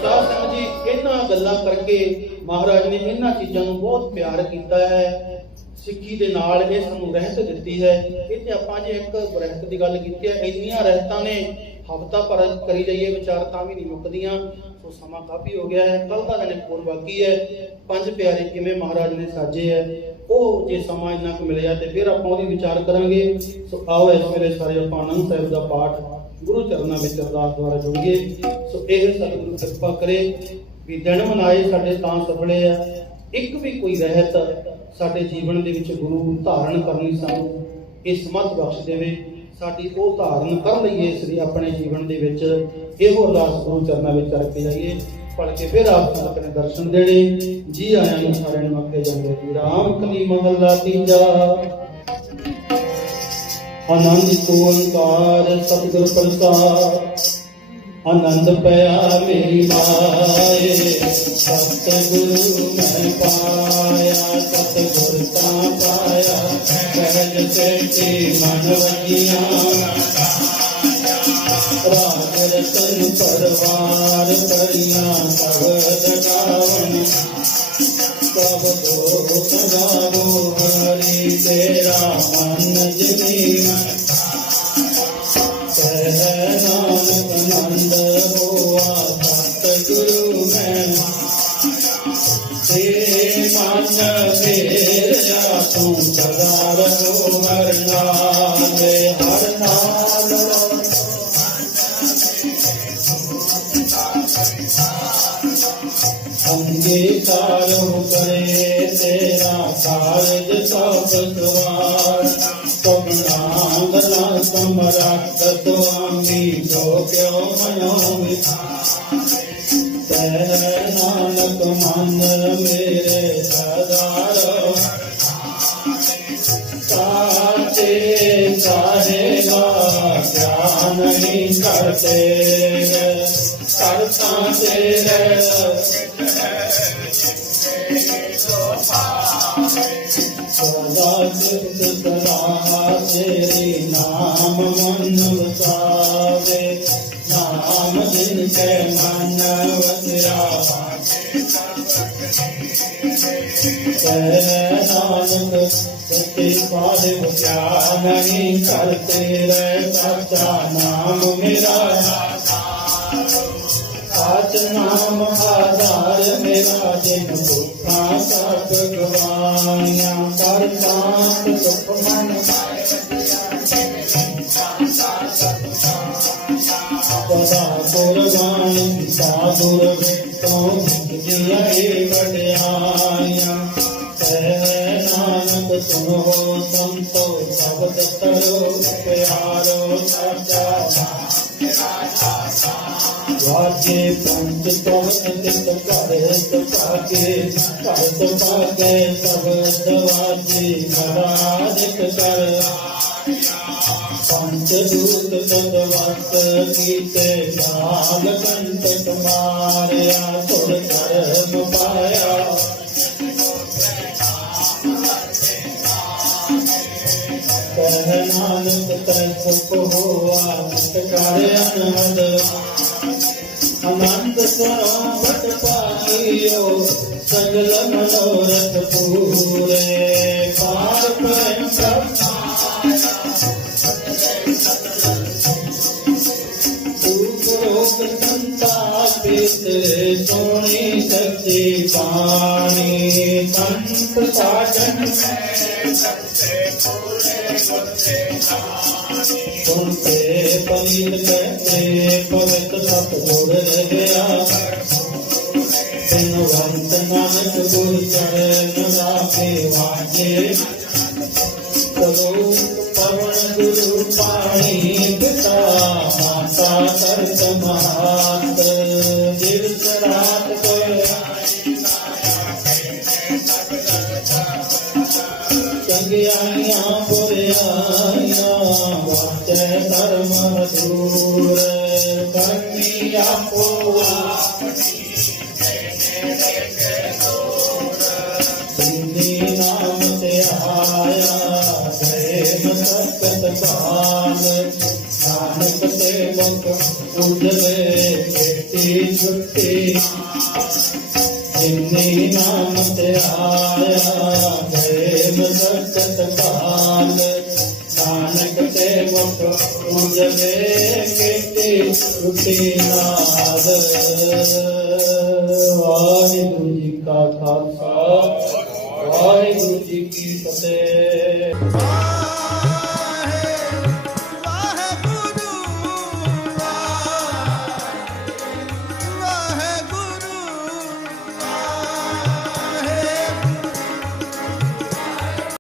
ਸਾਧ ਸੰਗਤ ਜੀ, ਇਹਨਾਂ ਗੱਲਾਂ ਕਰਕੇ ਮਹਾਰਾਜ ਨੇ ਇਹਨਾਂ ਚੀਜ਼ਾਂ ਨੂੰ ਬਹੁਤ ਪਿਆਰ ਕੀਤਾ ਹੈ। ਸਿੱਖੀ ਦੇ ਨਾਲ ਇਹ ਸਾਨੂੰ ਰਹਿਤ ਦਿੱਤੀ ਹੈ। ਇਹ ਤੇ ਆਪਾਂ ਜੇ ਇੱਕ ਰਹਿਤ ਦੀ ਗੱਲ ਕੀਤੀ ਹੈ, ਇੰਨੀਆਂ ਰਹਿਤਾਂ ਨੇ, ਹਫ਼ਤਾ ਭਰ ਕਰੀ ਜਾਈਏ ਵਿਚਾਰ ਤਾਂ ਵੀ ਨਹੀਂ ਮੁੱਕਦੀਆਂ। ਸੋ ਸਮਾਂ ਕਾਫੀ ਹੋ ਗਿਆ ਹੈ, ਕੱਲ ਦਾ ਦਿਨ ਹੋਰ ਬਾਕੀ ਹੈ। ਪੰਜ ਪਿਆਰੇ ਕਿਵੇਂ ਮਹਾਰਾਜ ਨੇ ਸਾਜੇ ਹੈ, ਉਹ ਜੇ ਸਮਾਂ ਇੰਨਾ ਕੁ ਮਿਲਿਆ ਤੇ ਫਿਰ ਆਪਾਂ ਉਹਦੀ ਵਿਚਾਰ ਕਰਾਂਗੇ। ਸੋ ਆਓ ਇਸ ਵੇਲੇ ਸਾਰੇ ਆਪਾਂ ਆਨੰਦ ਸਾਹਿਬ ਦਾ ਪਾਠ ਗੁਰੂ ਚਰਨਾਂ ਵਿੱਚ ਅਰਦਾਸ ਦੁਆਰਾ ਜੁੜੀਏ। ਸੋ ਇਹ ਸਤਿਗੁਰੂ ਕਿਰਪਾ ਕਰੇ ਵੀ ਦਿਨ ਮਨਾਏ ਸਾਡੇ ਤਾਂ ਸਫਲੇ ਆ, ਇੱਕ ਵੀ ਕੋਈ ਰਹਿਤ ਸਾਡੇ ਜੀਵਨ ਦੇ ਵਿੱਚ ਗੁਰੂ ਧਾਰਨ ਕਰਨੀ ਸਾਨੂੰ ਇਹ ਸਮੱਤ ਬਖਸ਼ ਦੇਵੇ, ਸਾਡੀ ਉਹ ਧਾਰਨ ਕਰ ਲਈਏ ਇਸ ਲਈ ਆਪਣੇ ਜੀਵਨ ਦੇ ਵਿੱਚ। ਇਹੋ ਅਰਦਾਸ ਗੁਰੂ ਚਰਨਾਂ ਵਿੱਚ ਕਰਕੇ ਜਾਈਏ। ਪੜ ਕੇ ਫਿਰ ਆਪ ਸੰਗਤ ਨੇ ਦਰਸ਼ਨ ਦੇਣੇ। ਜੀ ਆਇਆਂ ਨੂੰ ਸਾਰਿਆਂ ਨੂੰ ਆਖੇ ਜਾਂਦੇ ਜੀ ਰਾਮ ਕਲੀ ਮਹੱਲਾ ਤੀਜਾ। ਆਨੰਦ ਓੰਕਾਰ ਸਤਿਗੁਰ ਪ੍ਰਸਾਦ, ਆਨੰਦ ਪਿਆ ਮੇਰੀ ਮਾਏ, ਸਤਿਗੁਰੂ ਮੈਂ ਪਾਇਆ, ਸਤਿਗੁਰ ਤਾਂ ਪਾਇਆ, ਸਹਿਜ ਸੇਤੀ ਮਨ ਵਜੀਆਂ, ਰਾਜ ਰਤਨ ਪਰਵਾਰ ਕਰੀਆਂ, ਸਬਦ ਗਾਵਨ ਸਭ ਦੋ ਸਗਾਵੋ, ਹਰੀ ਤੇਰਾ ਮਨ ਜਮੀਨ, ਕਹਿ ਨਾਨਕ ਆਨੰਦ ਹੋਆ, ਸਤਿਗੁਰੂ ਮੈਂ ਤੇ ਮਨ ਮੇਰਿਆ, ਤੂੰ ਸਦਾ ਰਹੋ ਹਰ ਨਾਮ, ਹਰ ਨਾਮ ਅੰਗੀਕਾਰੋ ਕਰੇ ਤੇਰਾ ਕਾਰਜ ਸਭ ਸਵਾਰ, ਸਭਨਾ ਗਲਾ ਸਮਰੱਥ ਸੁਆਮੀ, ਜੋ ਕਿਉ ਮਨੋ ਕਹਿ ਨਾਨਕ ਮਨ ਮੇਰੇ ਸਦਾ ਰਹੋ, ਸਾਚੇ ਸਾਹਿਬਾ ਕਿਆ ਨਹੀਂ ਕਰਤੇ, ਕਰਤਾ ਤੇਰੇ ਸਦਾ ਸਿਫਤ ਸਲਾਹ ਤੇਰੀ, ਨਾਮ ਮਨ ਵਸਾਵੇ, ਨਾਮ ਜਿਨ ਕੈ ਮਨ ਵਸਿਆ, ਕਹਿ ਨਾਨਕ ਸੱਚੇ ਸਾਹਿਬ ਕਿਆ ਨਹੀਂ ਕਰਤੇ, ਰਹਿ ਸੱਚਾ ਨਾਮ ਮੇਰਾ, ਆਚ ਨਾਮ ਆਧਾਰ ਮੇਰਾ, ਜਿਨ ਦੁਖਾਂ ਸਭ ਗਵਾਈਆਂ, ਕਰ ਸ਼ਾਂਤ ਸੁਖ ਮਨ ਸਦਾ ਗੁਰਬਾਣੀ ਸਾਧੁਰ ਤੋਂ ਜੀਆ ਵਡਿਆਈਆਂ, ਕਹਿ ਨਾਨਕ ਸੁਣੋ ਸੰਤੋ ਸ਼ਬਦ ਕਰੋ ਪਿਆਰੋ, ਸਾਚਾ ਵਾਜੇ ਪੰਜ ਤਵਨ ਤਿਤ ਘਰ ਸੁਭਾਗੇ, ਘਰ ਸੁਭਾਗੇ ਸਬਦ ਵਾਜੇ ਮਹਾਰਾਜਿਕ ਕਰ, ਪੰਜ ਦੂਤ ਸਦਵਤ ਕੀਤੇ, ਲਾਲ ਕੰਟਕ ਮਾਰਿਆ, ਸੁਰ ਧਰਮ ਪਾਇਆ, ਕਹਿ ਨਾਨਕ ਤੈ ਸੁਖ ਹੋਆ, ਨਿਤ ਕਰ ਅਨਹਦ, ਆਨੰਦ ਸਰਵਤ ਪਾਈਓ, ਸਗਲ ਮਨੋਰਥ ਪੂਰੇ, ਪਾਰ ਬ੍ਰਹਮ ਰੋਗ ਸੰਤਾਪ ਤੇਰੇ ਸੋਹਣੀ ਸੱਚੀ ਬਾਣੀ, ਸੰਤ ਸਾਜਨ ਮੈਂ ਸੱਚੇ ਪੂਰੇ ਗੁਰਤੇ ਜਾਣੀ, ਸੁਣਤੇ ਪਵਿੱਤ ਕਹਿਤੇ ਪਵਿੱਤ ਸਤਿਗੁਰ ਰਹਿਆ, ਬਿਨਵੰਤ ਨਾਨਕ ਗੁਰ ਚਰਨ ਰਾਖੇ ਵਾਜੇ, ਸਰੂਪ ਪਵਨ ਗੁਰੂ ਪਾਣੀ ਪਿਤਾ, ਮਾਤਾ ਕਰਤ ਮਾਤ, ਦਿਵਸ ਰਾਤ ਕੋਇ ਵਡਿਆਈਆਂ ਬੁਰਿਆਈਆਂ ਵਾਚੈ ਧਰਮ ਹਦੂਰ ਕਰਮੀ ਆਪੋ ਸਿੰਧੀ ਨਾਮ ਤੇ ਆਇਆ ਪ੍ਰੇਮ ਸਤਿ ਬਾਲ ਨਾਨਕ ਸੇਵਕ ਉਜਲੇ ਕੀਤੀ ਛੁੱਟੀ ਸਿੰਧੀ ਨਾਮ ਤੇ ਆਇਆ ਪ੍ਰੇਮ ਸਤਿ ਬਾਲ ਨਾਨਕ ਸੇਵਕ ਉਜਲੇ ਕੀਤੀ ਛੁੱਟੀ ਨਾਦ। ਵਾਹਿਗੁਰੂ ਜੀ ਕਾ ਖਾਲਸਾ ਵਾਹਿਗੁਰੂ ਜੀ ਕੀ ਫਤਿਹ।